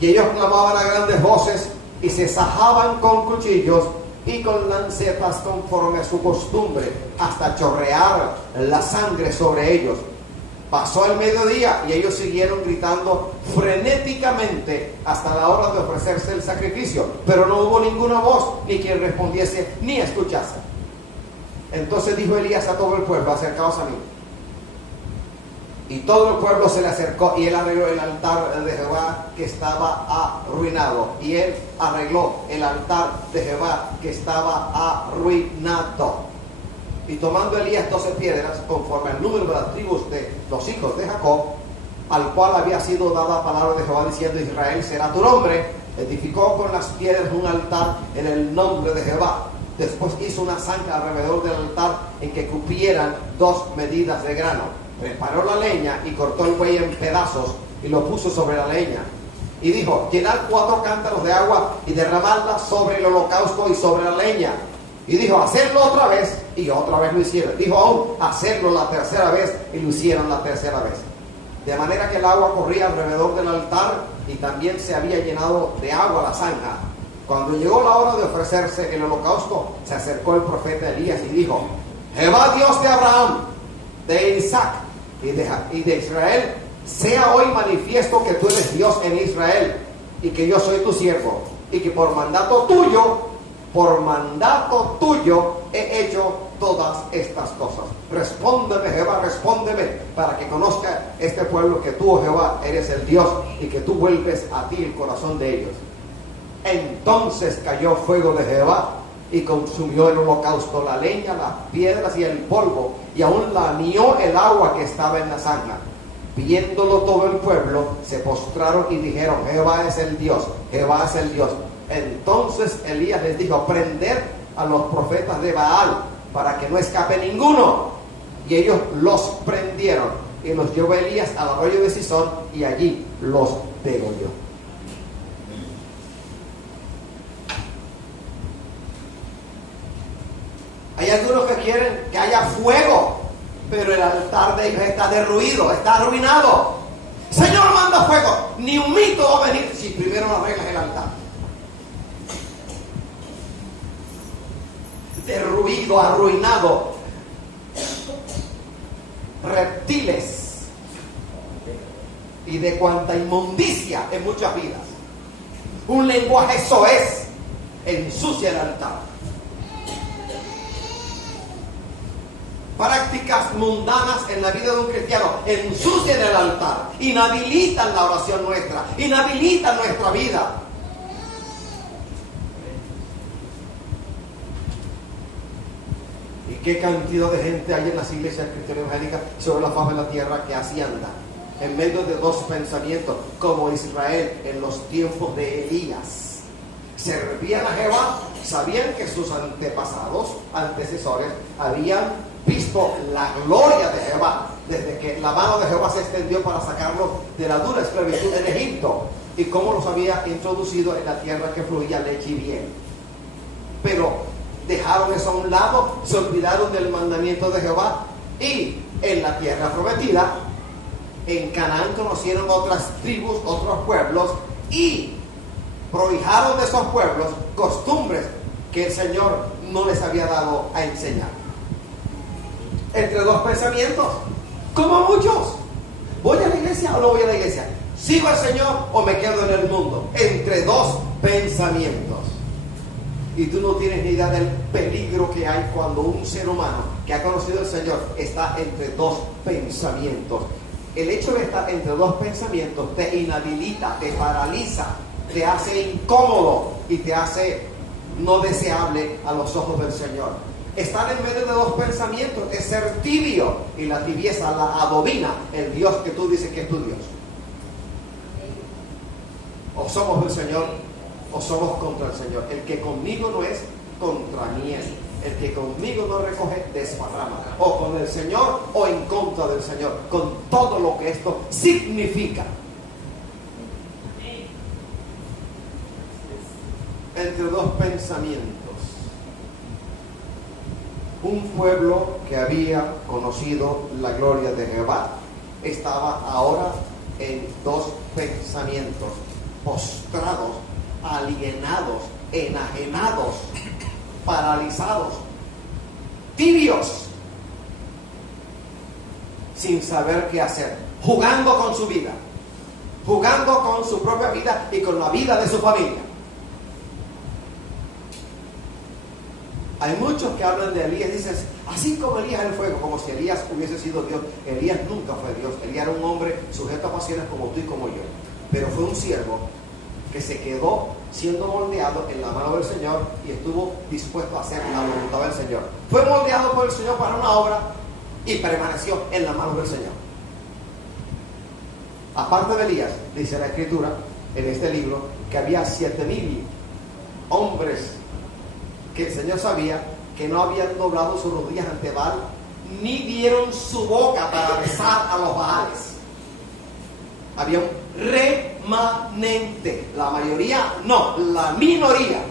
Y ellos clamaban a grandes voces, y se sajaban con cuchillos y con lancetas conforme a su costumbre, hasta chorrear la sangre sobre ellos. Pasó el mediodía y ellos siguieron gritando frenéticamente hasta la hora de ofrecerse el sacrificio, pero no hubo ninguna voz, ni quien respondiese, ni escuchase. Entonces dijo Elías a todo el pueblo, acercaos a mí. Y todo el pueblo se le acercó, y él arregló el altar de Jehová que estaba arruinado. Y él arregló el altar de Jehová que estaba arruinado. Y tomando Elías 12 piedras, conforme al número de las tribus de los hijos de Jacob, al cual había sido dada palabra de Jehová diciendo: Israel será tu nombre, edificó con las piedras un altar en el nombre de Jehová. Después hizo una zanja alrededor del altar en que cupieran 2 medidas de grano. Preparó la leña y cortó el buey en pedazos y lo puso sobre la leña. Y dijo: llenad 4 cántaros de agua y derramadla sobre el holocausto y sobre la leña. Y dijo: hacerlo otra vez, y otra vez lo hicieron. Dijo aún: hacerlo la tercera vez, y lo hicieron la tercera vez. De manera que el agua corría alrededor del altar y también se había llenado de agua la zanja. Cuando llegó la hora de ofrecerse el holocausto, se acercó el profeta Elías y dijo: Jehová Dios de Abraham, de Isaac y de Israel, sea hoy manifiesto que tú eres Dios en Israel y que yo soy tu siervo, y que por mandato tuyo he hecho todas estas cosas. Respóndeme, Jehová, respóndeme, para que conozca este pueblo que tú, oh Jehová, eres el Dios, y que tú vuelves a ti el corazón de ellos. Entonces cayó fuego de Jehová y consumió el holocausto, la leña, las piedras y el polvo, y aún lamió el agua que estaba en la zanja. Viéndolo todo el pueblo, se postraron y dijeron: Jehová es el Dios, Jehová es el Dios. Entonces Elías les dijo: prended a los profetas de Baal, para que no escape ninguno. Y ellos los prendieron, y los llevó Elías al arroyo de Sison, y allí los degolló. Hay algunos que quieren que haya fuego, pero el altar de ellos está derruido, está arruinado. Señor, manda fuego. Ni un mito va a venir si primero no arreglas el altar. Derruido, arruinado. Reptiles y de cuanta inmundicia en muchas vidas. Un lenguaje soez ensucia el altar. Prácticas mundanas en la vida de un cristiano ensucian el altar, inhabilitan la oración nuestra, inhabilitan nuestra vida. ¿Y qué cantidad de gente hay en las iglesias cristianas evangélicas sobre la faz de la tierra que así anda, en medio de 2 pensamientos, como Israel en los tiempos de Elías? Servían a Jehová, sabían que sus antecesores habían visto la gloria de Jehová desde que la mano de Jehová se extendió para sacarlos de la dura esclavitud en Egipto, y cómo los había introducido en la tierra que fluía leche y miel. Pero dejaron eso a un lado, se olvidaron del mandamiento de Jehová, y en la tierra prometida, en Canaán, conocieron otras tribus, otros pueblos, y prohijaron de esos pueblos costumbres que el Señor no les había dado a enseñar. Entre 2 pensamientos, como muchos: ¿voy a la iglesia o no voy a la iglesia? ¿Sigo al Señor o me quedo en el mundo? Entre 2 pensamientos. Y tú no tienes ni idea del peligro que hay cuando un ser humano que ha conocido al Señor está entre 2 pensamientos. El hecho de estar entre 2 pensamientos te inhabilita, te paraliza, te hace incómodo y te hace no deseable a los ojos del Señor. Estar en medio de 2 pensamientos es ser tibio, y la tibieza la abomina el Dios que tú dices que es tu Dios. O somos del Señor o somos contra el Señor. El que conmigo no es, contra mí es. El que conmigo no recoge, desparrama. O con el Señor o en contra del Señor, con todo lo que esto significa. Entre 2 pensamientos. Un pueblo que había conocido la gloria de Jehová estaba ahora en 2 pensamientos: postrados, alienados, enajenados, paralizados, tibios, sin saber qué hacer, jugando con su vida, jugando con su propia vida y con la vida de su familia. Hay muchos que hablan de Elías, dicen, así como Elías el fuego, como si Elías hubiese sido Dios. Elías nunca fue Dios. Elías era un hombre sujeto a pasiones como tú y como yo, pero fue un siervo que se quedó siendo moldeado en la mano del Señor y estuvo dispuesto a hacer la voluntad del Señor. Fue moldeado por el Señor para una obra y permaneció en la mano del Señor. Aparte de Elías, dice la Escritura en este libro que había 7,000 hombres que el Señor sabía que no habían doblado sus rodillas ante Baal ni dieron su boca para besar a los Baales. Había un remanente. La mayoría no, la minoría.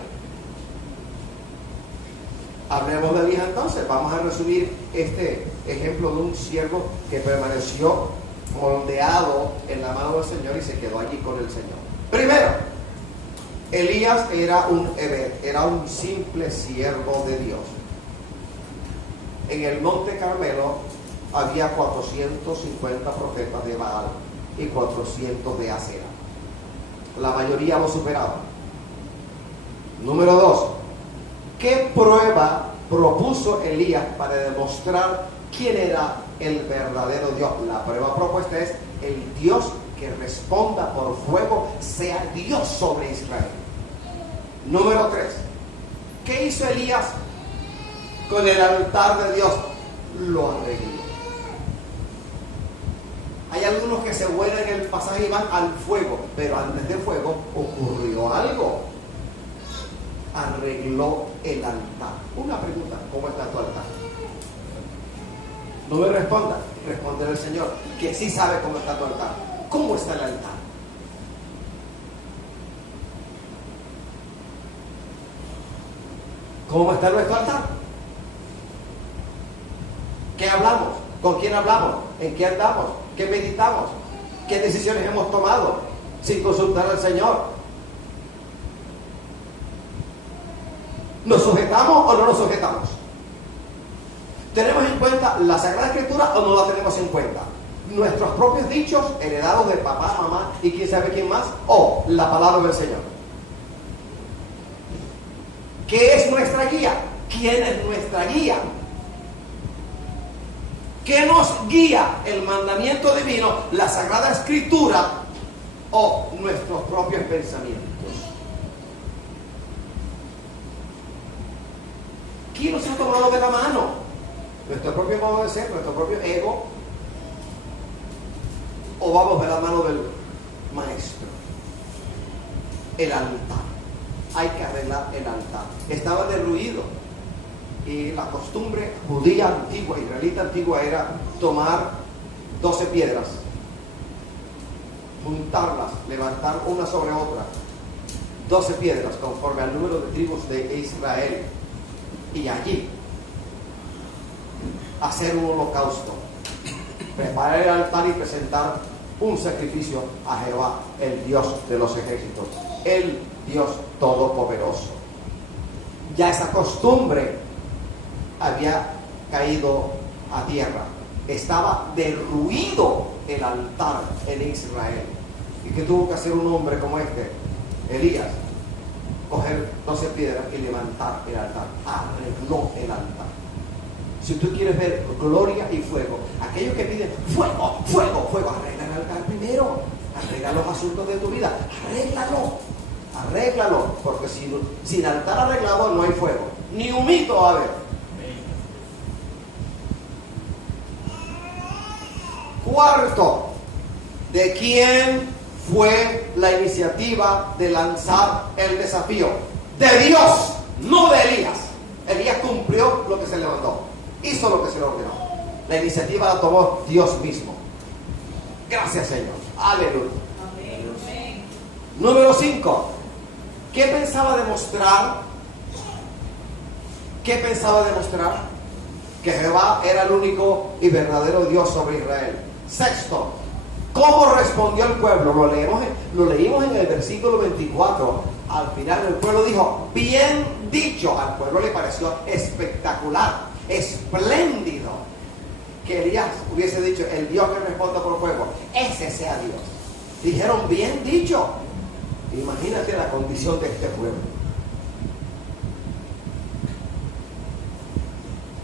Hablemos de Elías entonces. Vamos a resumir este ejemplo de un siervo que permaneció moldeado en la mano del Señor y se quedó allí con el Señor. Primero, Elías era un simple siervo de Dios. En el monte Carmelo había 450 profetas de Baal y 400 de Acera. La mayoría lo superaban. Número 2. ¿Qué prueba propuso Elías para demostrar quién era el verdadero Dios? La prueba propuesta es: el Dios que responda por fuego sea Dios sobre Israel. Número 3. ¿Qué hizo Elías con el altar de Dios? Lo arregló. Hay algunos que se vuelan en el pasaje y van al fuego, pero antes del fuego ocurrió algo. Arregló el altar. Una pregunta: ¿cómo está tu altar? No me responda. Responde el Señor, que sí sabe cómo está tu altar. ¿Cómo está el altar? ¿Cómo está nuestro altar? ¿Qué hablamos? ¿Con quién hablamos? ¿En qué andamos? ¿Qué meditamos? ¿Qué decisiones hemos tomado sin consultar al Señor? ¿Nos sujetamos o no nos sujetamos? ¿Tenemos en cuenta la Sagrada Escritura o no la tenemos en cuenta? ¿Nuestros propios dichos heredados de papá, mamá y quién sabe quién más? ¿O la palabra del Señor? ¿Qué es nuestra guía? ¿Quién es nuestra guía? ¿Qué nos guía? ¿El mandamiento divino, la Sagrada Escritura o nuestros propios pensamientos? ¿Quién nos ha tomado de la mano? ¿Nuestro propio modo de ser, nuestro propio ego? ¿O vamos de la mano del Maestro? El altar. Hay que arreglar el altar. Estaba derruido. Y la costumbre judía antigua, israelita antigua, era tomar 12 piedras, juntarlas, levantar una sobre otra, 12 piedras conforme al número de tribus de Israel, y allí hacer un holocausto, preparar el altar y presentar un sacrificio a Jehová, el Dios de los ejércitos, el Dios todopoderoso. Ya esa costumbre había caído a tierra. Estaba derruido el altar en Israel. ¿Y qué tuvo que hacer un hombre como este, Elías? Coger 12 piedras y levantar el altar. Arregló el altar. Si tú quieres ver gloria y fuego, aquellos que piden fuego, fuego, fuego, arregla el altar primero. Arregla los asuntos de tu vida. Arréglalo. Porque sin altar arreglado no hay fuego. Ni humito va a haber. Cuarto, ¿de quién fue la iniciativa de lanzar el desafío? De Dios, no de Elías. Elías cumplió lo que se le mandó, hizo lo que se le ordenó. La iniciativa la tomó Dios mismo. Gracias, Señor. Aleluya. Amén. Número 5. ¿Qué pensaba demostrar? Que Jehová era el único y verdadero Dios sobre Israel. Sexto, ¿cómo respondió el pueblo? Lo leímos en el versículo 24. Al final el pueblo dijo: bien dicho. Al pueblo le pareció espectacular, espléndido que Elías hubiese dicho: el Dios que responda por fuego, ese sea Dios. Dijeron: bien dicho. Imagínate la condición de este pueblo.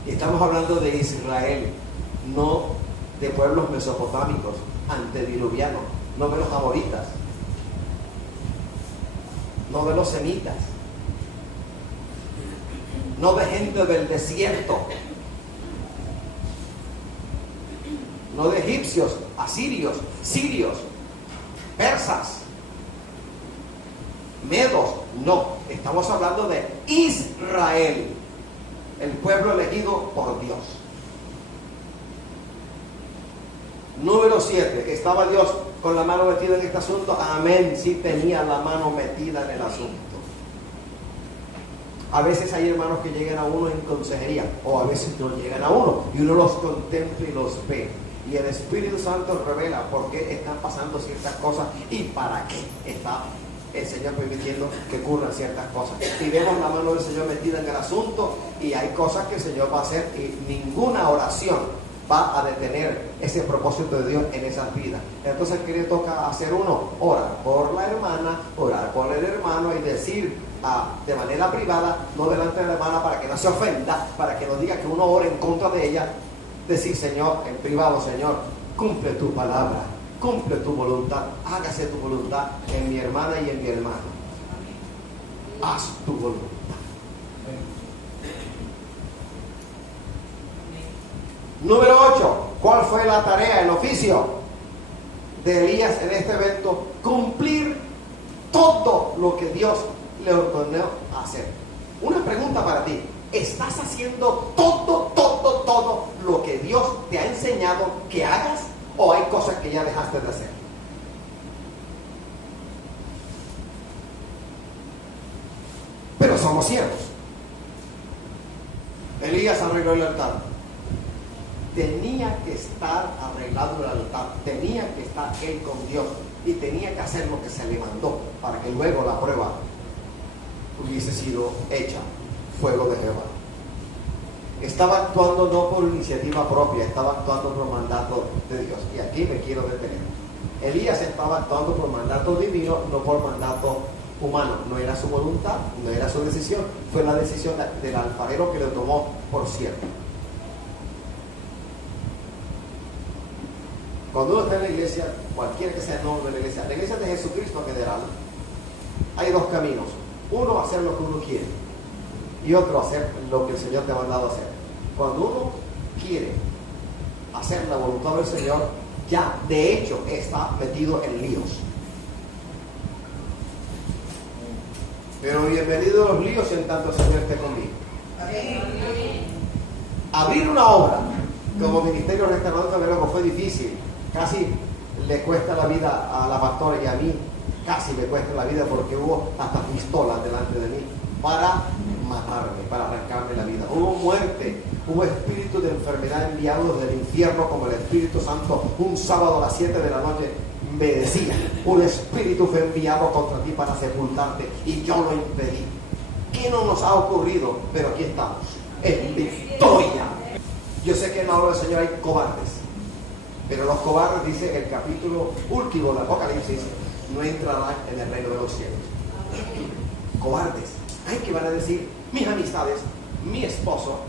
Y estamos hablando de Israel, no de pueblos mesopotámicos, antediluvianos, no de los amoritas, no de los semitas, no de gente del desierto, no de egipcios, asirios, sirios, persas, medos, no, estamos hablando de Israel, el pueblo elegido por Dios. Número 7, ¿estaba Dios con la mano metida en este asunto? Amén, sí tenía la mano metida en el asunto. A veces hay hermanos que llegan a uno en consejería, o a veces no llegan a uno, y uno los contempla y los ve. Y el Espíritu Santo revela por qué están pasando ciertas cosas y para qué está el Señor permitiendo que ocurran ciertas cosas. Y vemos la mano del Señor metida en el asunto, y hay cosas que el Señor va a hacer, y ninguna oración va a detener ese propósito de Dios en esas vidas. Entonces, ¿qué le toca hacer uno? Orar por la hermana, orar por el hermano, y decir de manera privada, no delante de la hermana, para que no se ofenda, para que no diga que uno ore en contra de ella. Decir: Señor, en privado: Señor, cumple tu palabra, cumple tu voluntad, hágase tu voluntad en mi hermana y en mi hermano. Haz tu voluntad. Número 8, ¿cuál fue la tarea, el oficio de Elías en este evento? Cumplir todo lo que Dios le ordenó hacer. Una pregunta para ti: ¿estás haciendo todo lo que Dios te ha enseñado que hagas, o hay cosas que ya dejaste de hacer? Pero somos siervos. Elías arregló el altar. Tenía que estar arreglado el altar, tenía que estar él con Dios, y tenía que hacer lo que se le mandó, para que luego la prueba hubiese sido hecha, fuego de Jehová. Estaba actuando no por iniciativa propia, estaba actuando por mandato de Dios. Y aquí me quiero detener. Elías estaba actuando por mandato divino, no por mandato humano. No era su voluntad, no era su decisión, fue la decisión del alfarero que lo tomó por cierto. Cuando uno está en la iglesia, cualquiera que sea el nombre de la iglesia de Jesucristo en general, hay dos caminos. Uno, hacer lo que uno quiere, y otro, hacer lo que el Señor te ha mandado a hacer. Cuando uno quiere hacer la voluntad del Señor, ya de hecho está metido en líos. Pero bienvenidos los líos en tanto el Señor esté conmigo. Abrir una obra como ministerio restaurante luego fue difícil. Casi le cuesta la vida a la pastora, y a mí casi me cuesta la vida, porque hubo hasta pistolas delante de mí para matarme, para arrancarme la vida. Hubo muerte, hubo espíritu de enfermedad enviado desde el infierno, como el Espíritu Santo un sábado a las 7 de la noche me decía: un espíritu fue enviado contra ti para sepultarte, y yo lo impedí. ¿Qué no nos ha ocurrido? Pero aquí estamos, en victoria. Yo sé que en la obra del Señor hay cobardes, pero los cobardes, dice el capítulo último de Apocalipsis, no entrarán en el reino de los cielos. Cobardes. Hay que van a decir: mis amistades, mi esposo,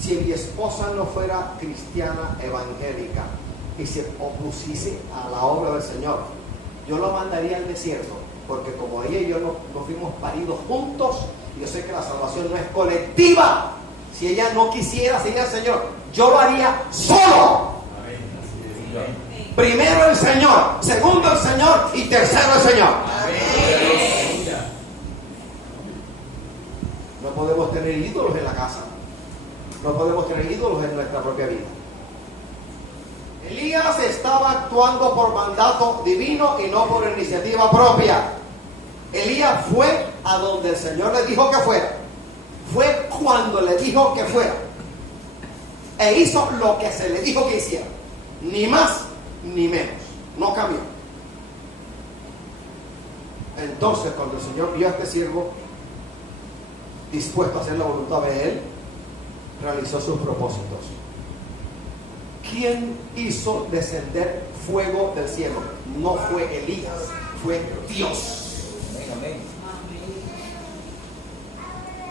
si mi esposa no fuera cristiana evangélica y se opusiese a la obra del Señor, yo lo mandaría al desierto, porque como ella y yo no fuimos paridos juntos, yo sé que la salvación no es colectiva. Si ella no quisiera seguir al Señor, yo lo haría solo. Primero el Señor, segundo el Señor, y tercero el Señor. No podemos tener ídolos en la casa. No podemos tener ídolos en nuestra propia vida. Elías estaba actuando por mandato divino y no por iniciativa propia. Elías fue a donde el Señor le dijo que fuera. Fue cuando le dijo que fuera, e hizo lo que se le dijo que hiciera, ni más ni menos, no cambió. Entonces, cuando el Señor vio a este siervo dispuesto a hacer la voluntad de Él, realizó sus propósitos. ¿Quién hizo descender fuego del cielo? No fue Elías, fue Dios. Amén.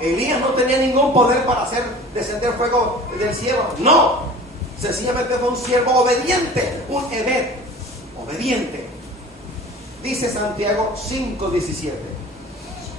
Elías no tenía ningún poder para hacer descender fuego del cielo. No, sencillamente fue un siervo obediente, un ebed, obediente. Dice Santiago 5:17: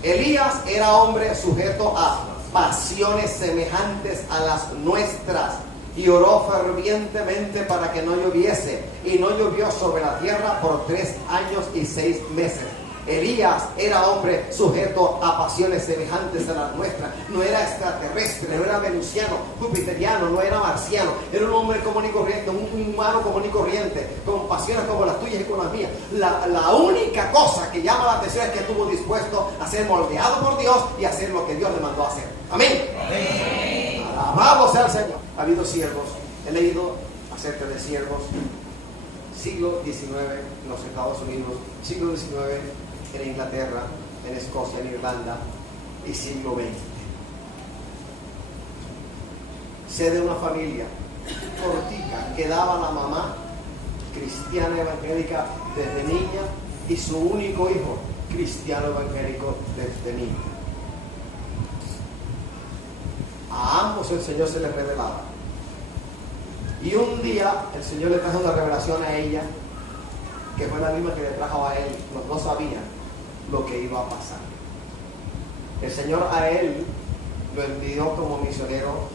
Elías era hombre sujeto a pasiones semejantes a las nuestras, y oró fervientemente para que no lloviese, y no llovió sobre la tierra por 3 años y 6 meses. Elías era hombre sujeto a pasiones semejantes a las nuestras. No era extraterrestre, no era venusiano, jupiteriano, no era marciano. Era un hombre común y corriente, un humano común y corriente, con pasiones como las tuyas y como las mías. La única cosa que llama la atención es que estuvo dispuesto a ser moldeado por Dios y a hacer lo que Dios le mandó a hacer. Amén. Amén. Alabado sea el Señor. Ha habido siervos, he leído acerca de siervos, siglo XIX en los Estados Unidos, siglo XIX en Inglaterra, en Escocia, en Irlanda, y siglo XX. Sé de una familia cortica que daba la mamá cristiana evangélica desde niña y su único hijo cristiano evangélico desde niño. A ambos el Señor se les revelaba. Y un día el Señor le trajo una revelación a ella, que fue la misma que le trajo a él. Los dos sabían lo que iba a pasar. El Señor a él lo envió como misionero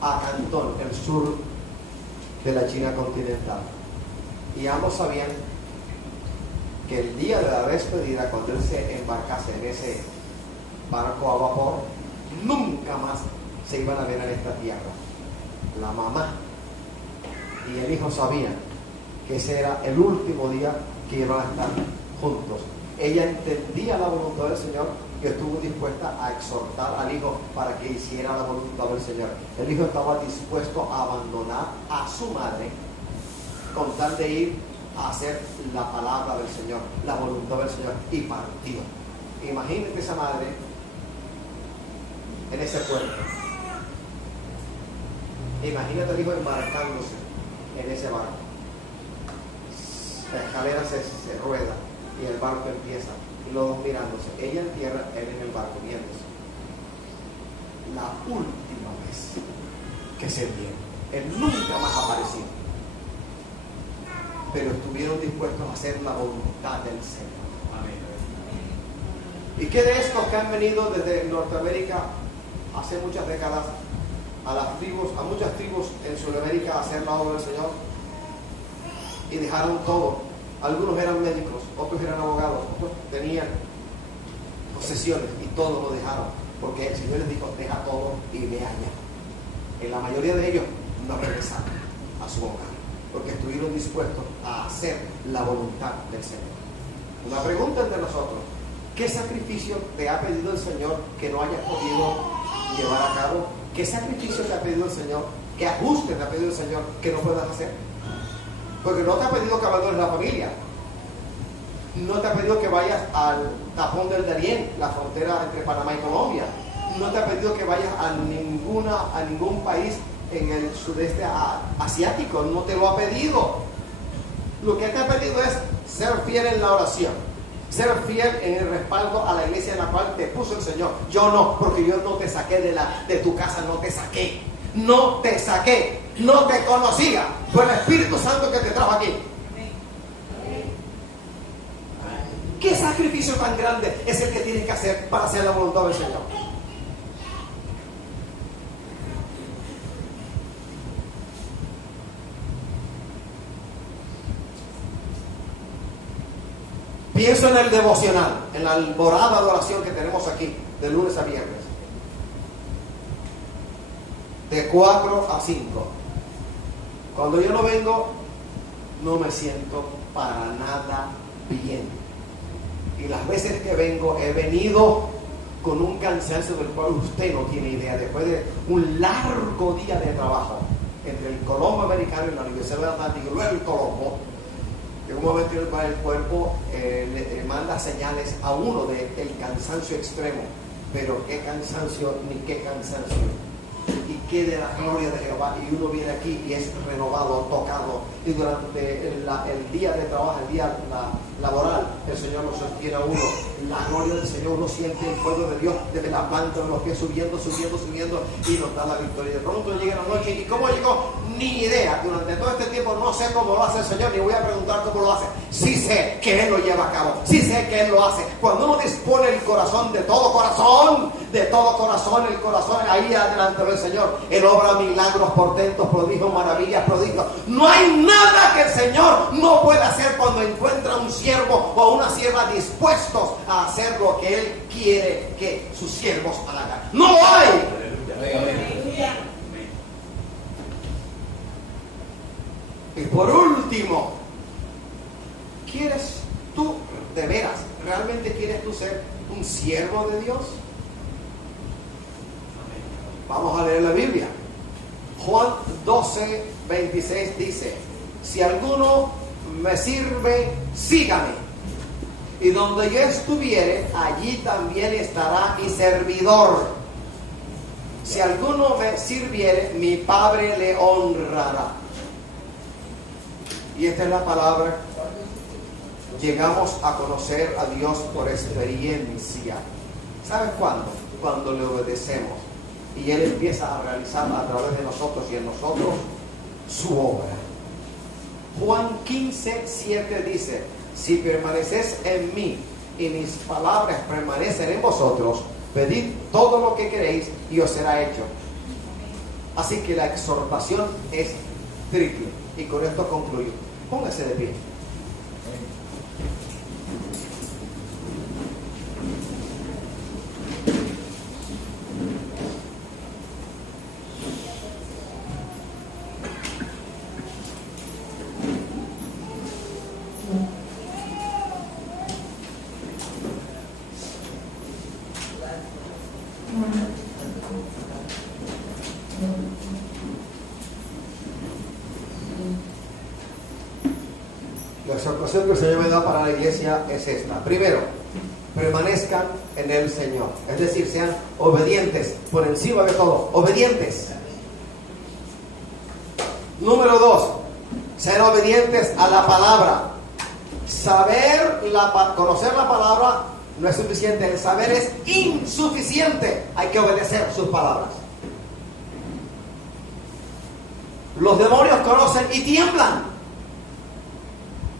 a Cantón, el sur de la China continental. Y ambos sabían que el día de la despedida, cuando él se embarcase en ese barco a vapor, nunca más se iban a ver en esta tierra. La mamá y el hijo sabían que ese era el último día que iban a estar juntos. Ella entendía la voluntad del Señor y estuvo dispuesta a exhortar al hijo para que hiciera la voluntad del Señor. El hijo estaba dispuesto a abandonar a su madre con tal de ir a hacer la palabra del Señor, la voluntad del Señor, y partió. Imagínate esa madre en ese puerto. Imagínate el hijo embarcándose en ese barco. La escalera se rueda y el barco empieza, y los dos mirándose, ella en tierra, él en el barco viéndose. La última vez que se vieron, él nunca más apareció, pero estuvieron dispuestos a hacer la voluntad del Señor. Amén. ¿Y qué de estos que han venido desde Norteamérica hace muchas décadas a muchas tribus en Sudamérica a hacer la obra del Señor y dejaron todo? Algunos eran médicos, otros eran abogados, otros tenían posesiones y todo lo dejaron, porque el Señor les dijo: deja todo y ve allá. En la mayoría de ellos no regresaron a su hogar, porque estuvieron dispuestos a hacer la voluntad del Señor. Una pregunta entre nosotros: ¿qué sacrificio te ha pedido el Señor que no hayas podido llevar a cabo? ¿Qué sacrificio te ha pedido el Señor? ¿Qué ajuste te ha pedido el Señor que no puedas hacer? Porque no te ha pedido que abandones la familia, no te ha pedido que vayas al tapón del Darién, la frontera entre Panamá y Colombia, no te ha pedido que vayas a ningún país en el sudeste asiático, no te lo ha pedido. Lo que te ha pedido es ser fiel en la oración, ser fiel en el respaldo a la iglesia en la cual te puso el Señor. Yo no, porque yo no te saqué de tu casa, no te saqué, no te conocía. Fue el Espíritu Santo que te trajo aquí. ¿Qué sacrificio tan grande es el que tienes que hacer para hacer la voluntad del Señor? Pienso en el devocional, en la alborada de oración que tenemos aquí, de lunes a viernes, de 4 a 5. Cuando yo no vengo, no me siento para nada bien. Y las veces que vengo, he venido con un cansancio del cual usted no tiene idea. Después de un largo día de trabajo entre el Colombo americano y la Universidad del Atlántico, y luego el Colombo, de un momento en el cual el cuerpo le manda señales a uno del cansancio extremo. Pero qué cansancio, ni qué cansancio. Y qué de la gloria de Jehová. Y uno viene aquí y es renovado, tocado. Y durante el día de trabajo, el día laboral, el Señor lo sostiene a uno. La gloria del Señor, uno siente el fuego de Dios desde la planta de los pies, subiendo, y nos da la victoria. De pronto llega la noche, y ¿cómo llegó? Ni idea. Durante todo este tiempo no sé cómo lo hace el Señor, ni voy a preguntar cómo lo hace. Sí sé que Él lo lleva a cabo, sí sé que Él lo hace. Cuando uno dispone el corazón de todo corazón, de todo corazón, el corazón ahí delante del Señor. Él obra milagros, portentos, prodigios, maravillas, prodigios. No hay nada que el Señor no pueda hacer cuando encuentra un siervo o una sierva dispuestos a hacer lo que Él quiere que sus siervos hagan. ¡No hay! Y por último, ¿quieres tú de veras, realmente quieres tú ser un siervo de Dios? Vamos a leer la Biblia. Juan 12, 26 dice: si alguno me sirve, sígame. Y donde yo estuviere, allí también estará mi servidor. Si alguno me sirviere, mi Padre le honrará. Y esta es la palabra. Llegamos a conocer a Dios por experiencia. ¿Sabes cuándo? Cuando le obedecemos y Él empieza a realizar a través de nosotros y en nosotros su obra. Juan 15, 7 dice: si permanecéis en mí y mis palabras permanecen en vosotros, pedid todo lo que queréis y os será hecho. Así que la exhortación es triple. Y con esto concluyo. Póngase de pie. La exhortación que el Señor me da para la iglesia es esta. Primero, permanezcan en el Señor. Es decir, sean obedientes por encima de todo. Obedientes. Número 2, ser obedientes a la palabra. Conocer la palabra no es suficiente. El saber es insuficiente. Hay que obedecer sus palabras. Los demonios conocen y tiemblan.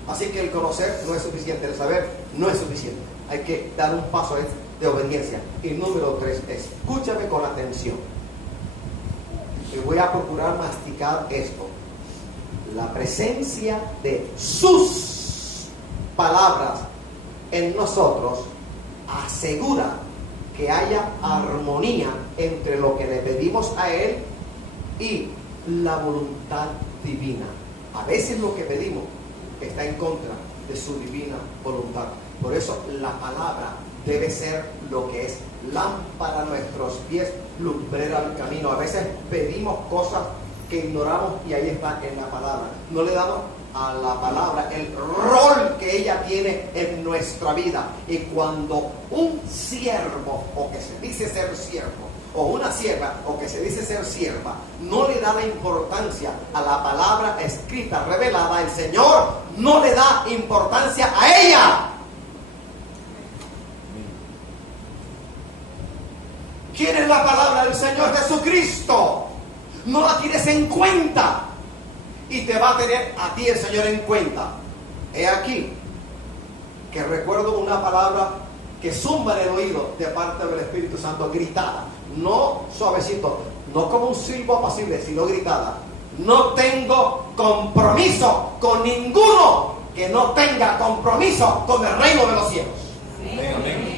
Así que el conocer no es suficiente, el saber no es suficiente. Hay que dar un paso de obediencia. Y número 3, escúchame con atención. Y voy a procurar masticar esto. La presencia de sus palabras en nosotros asegura que haya armonía entre lo que le pedimos a Él y la voluntad divina. A veces lo que pedimos está en contra de su divina voluntad. Por eso la palabra debe ser lo que es lámpara a nuestros pies, lumbrera al camino. A veces pedimos cosas que ignoramos y ahí está en la palabra. No le damos a la palabra el rol que ella tiene en nuestra vida. Y cuando un siervo, o que se dice ser siervo, o una sierva, o que se dice ser sierva, no le da la importancia a la palabra escrita, revelada, el Señor no le da importancia a ella. ¿Quién es la palabra del Señor Jesucristo? No la tienes en cuenta y te va a tener a ti el Señor en cuenta. He aquí que recuerdo una palabra que zumba en el oído de parte del Espíritu Santo, gritada, no suavecito, no como un silbo apacible, sino gritada. No tengo compromiso con ninguno que no tenga compromiso con el reino de los cielos. Amén. Amén.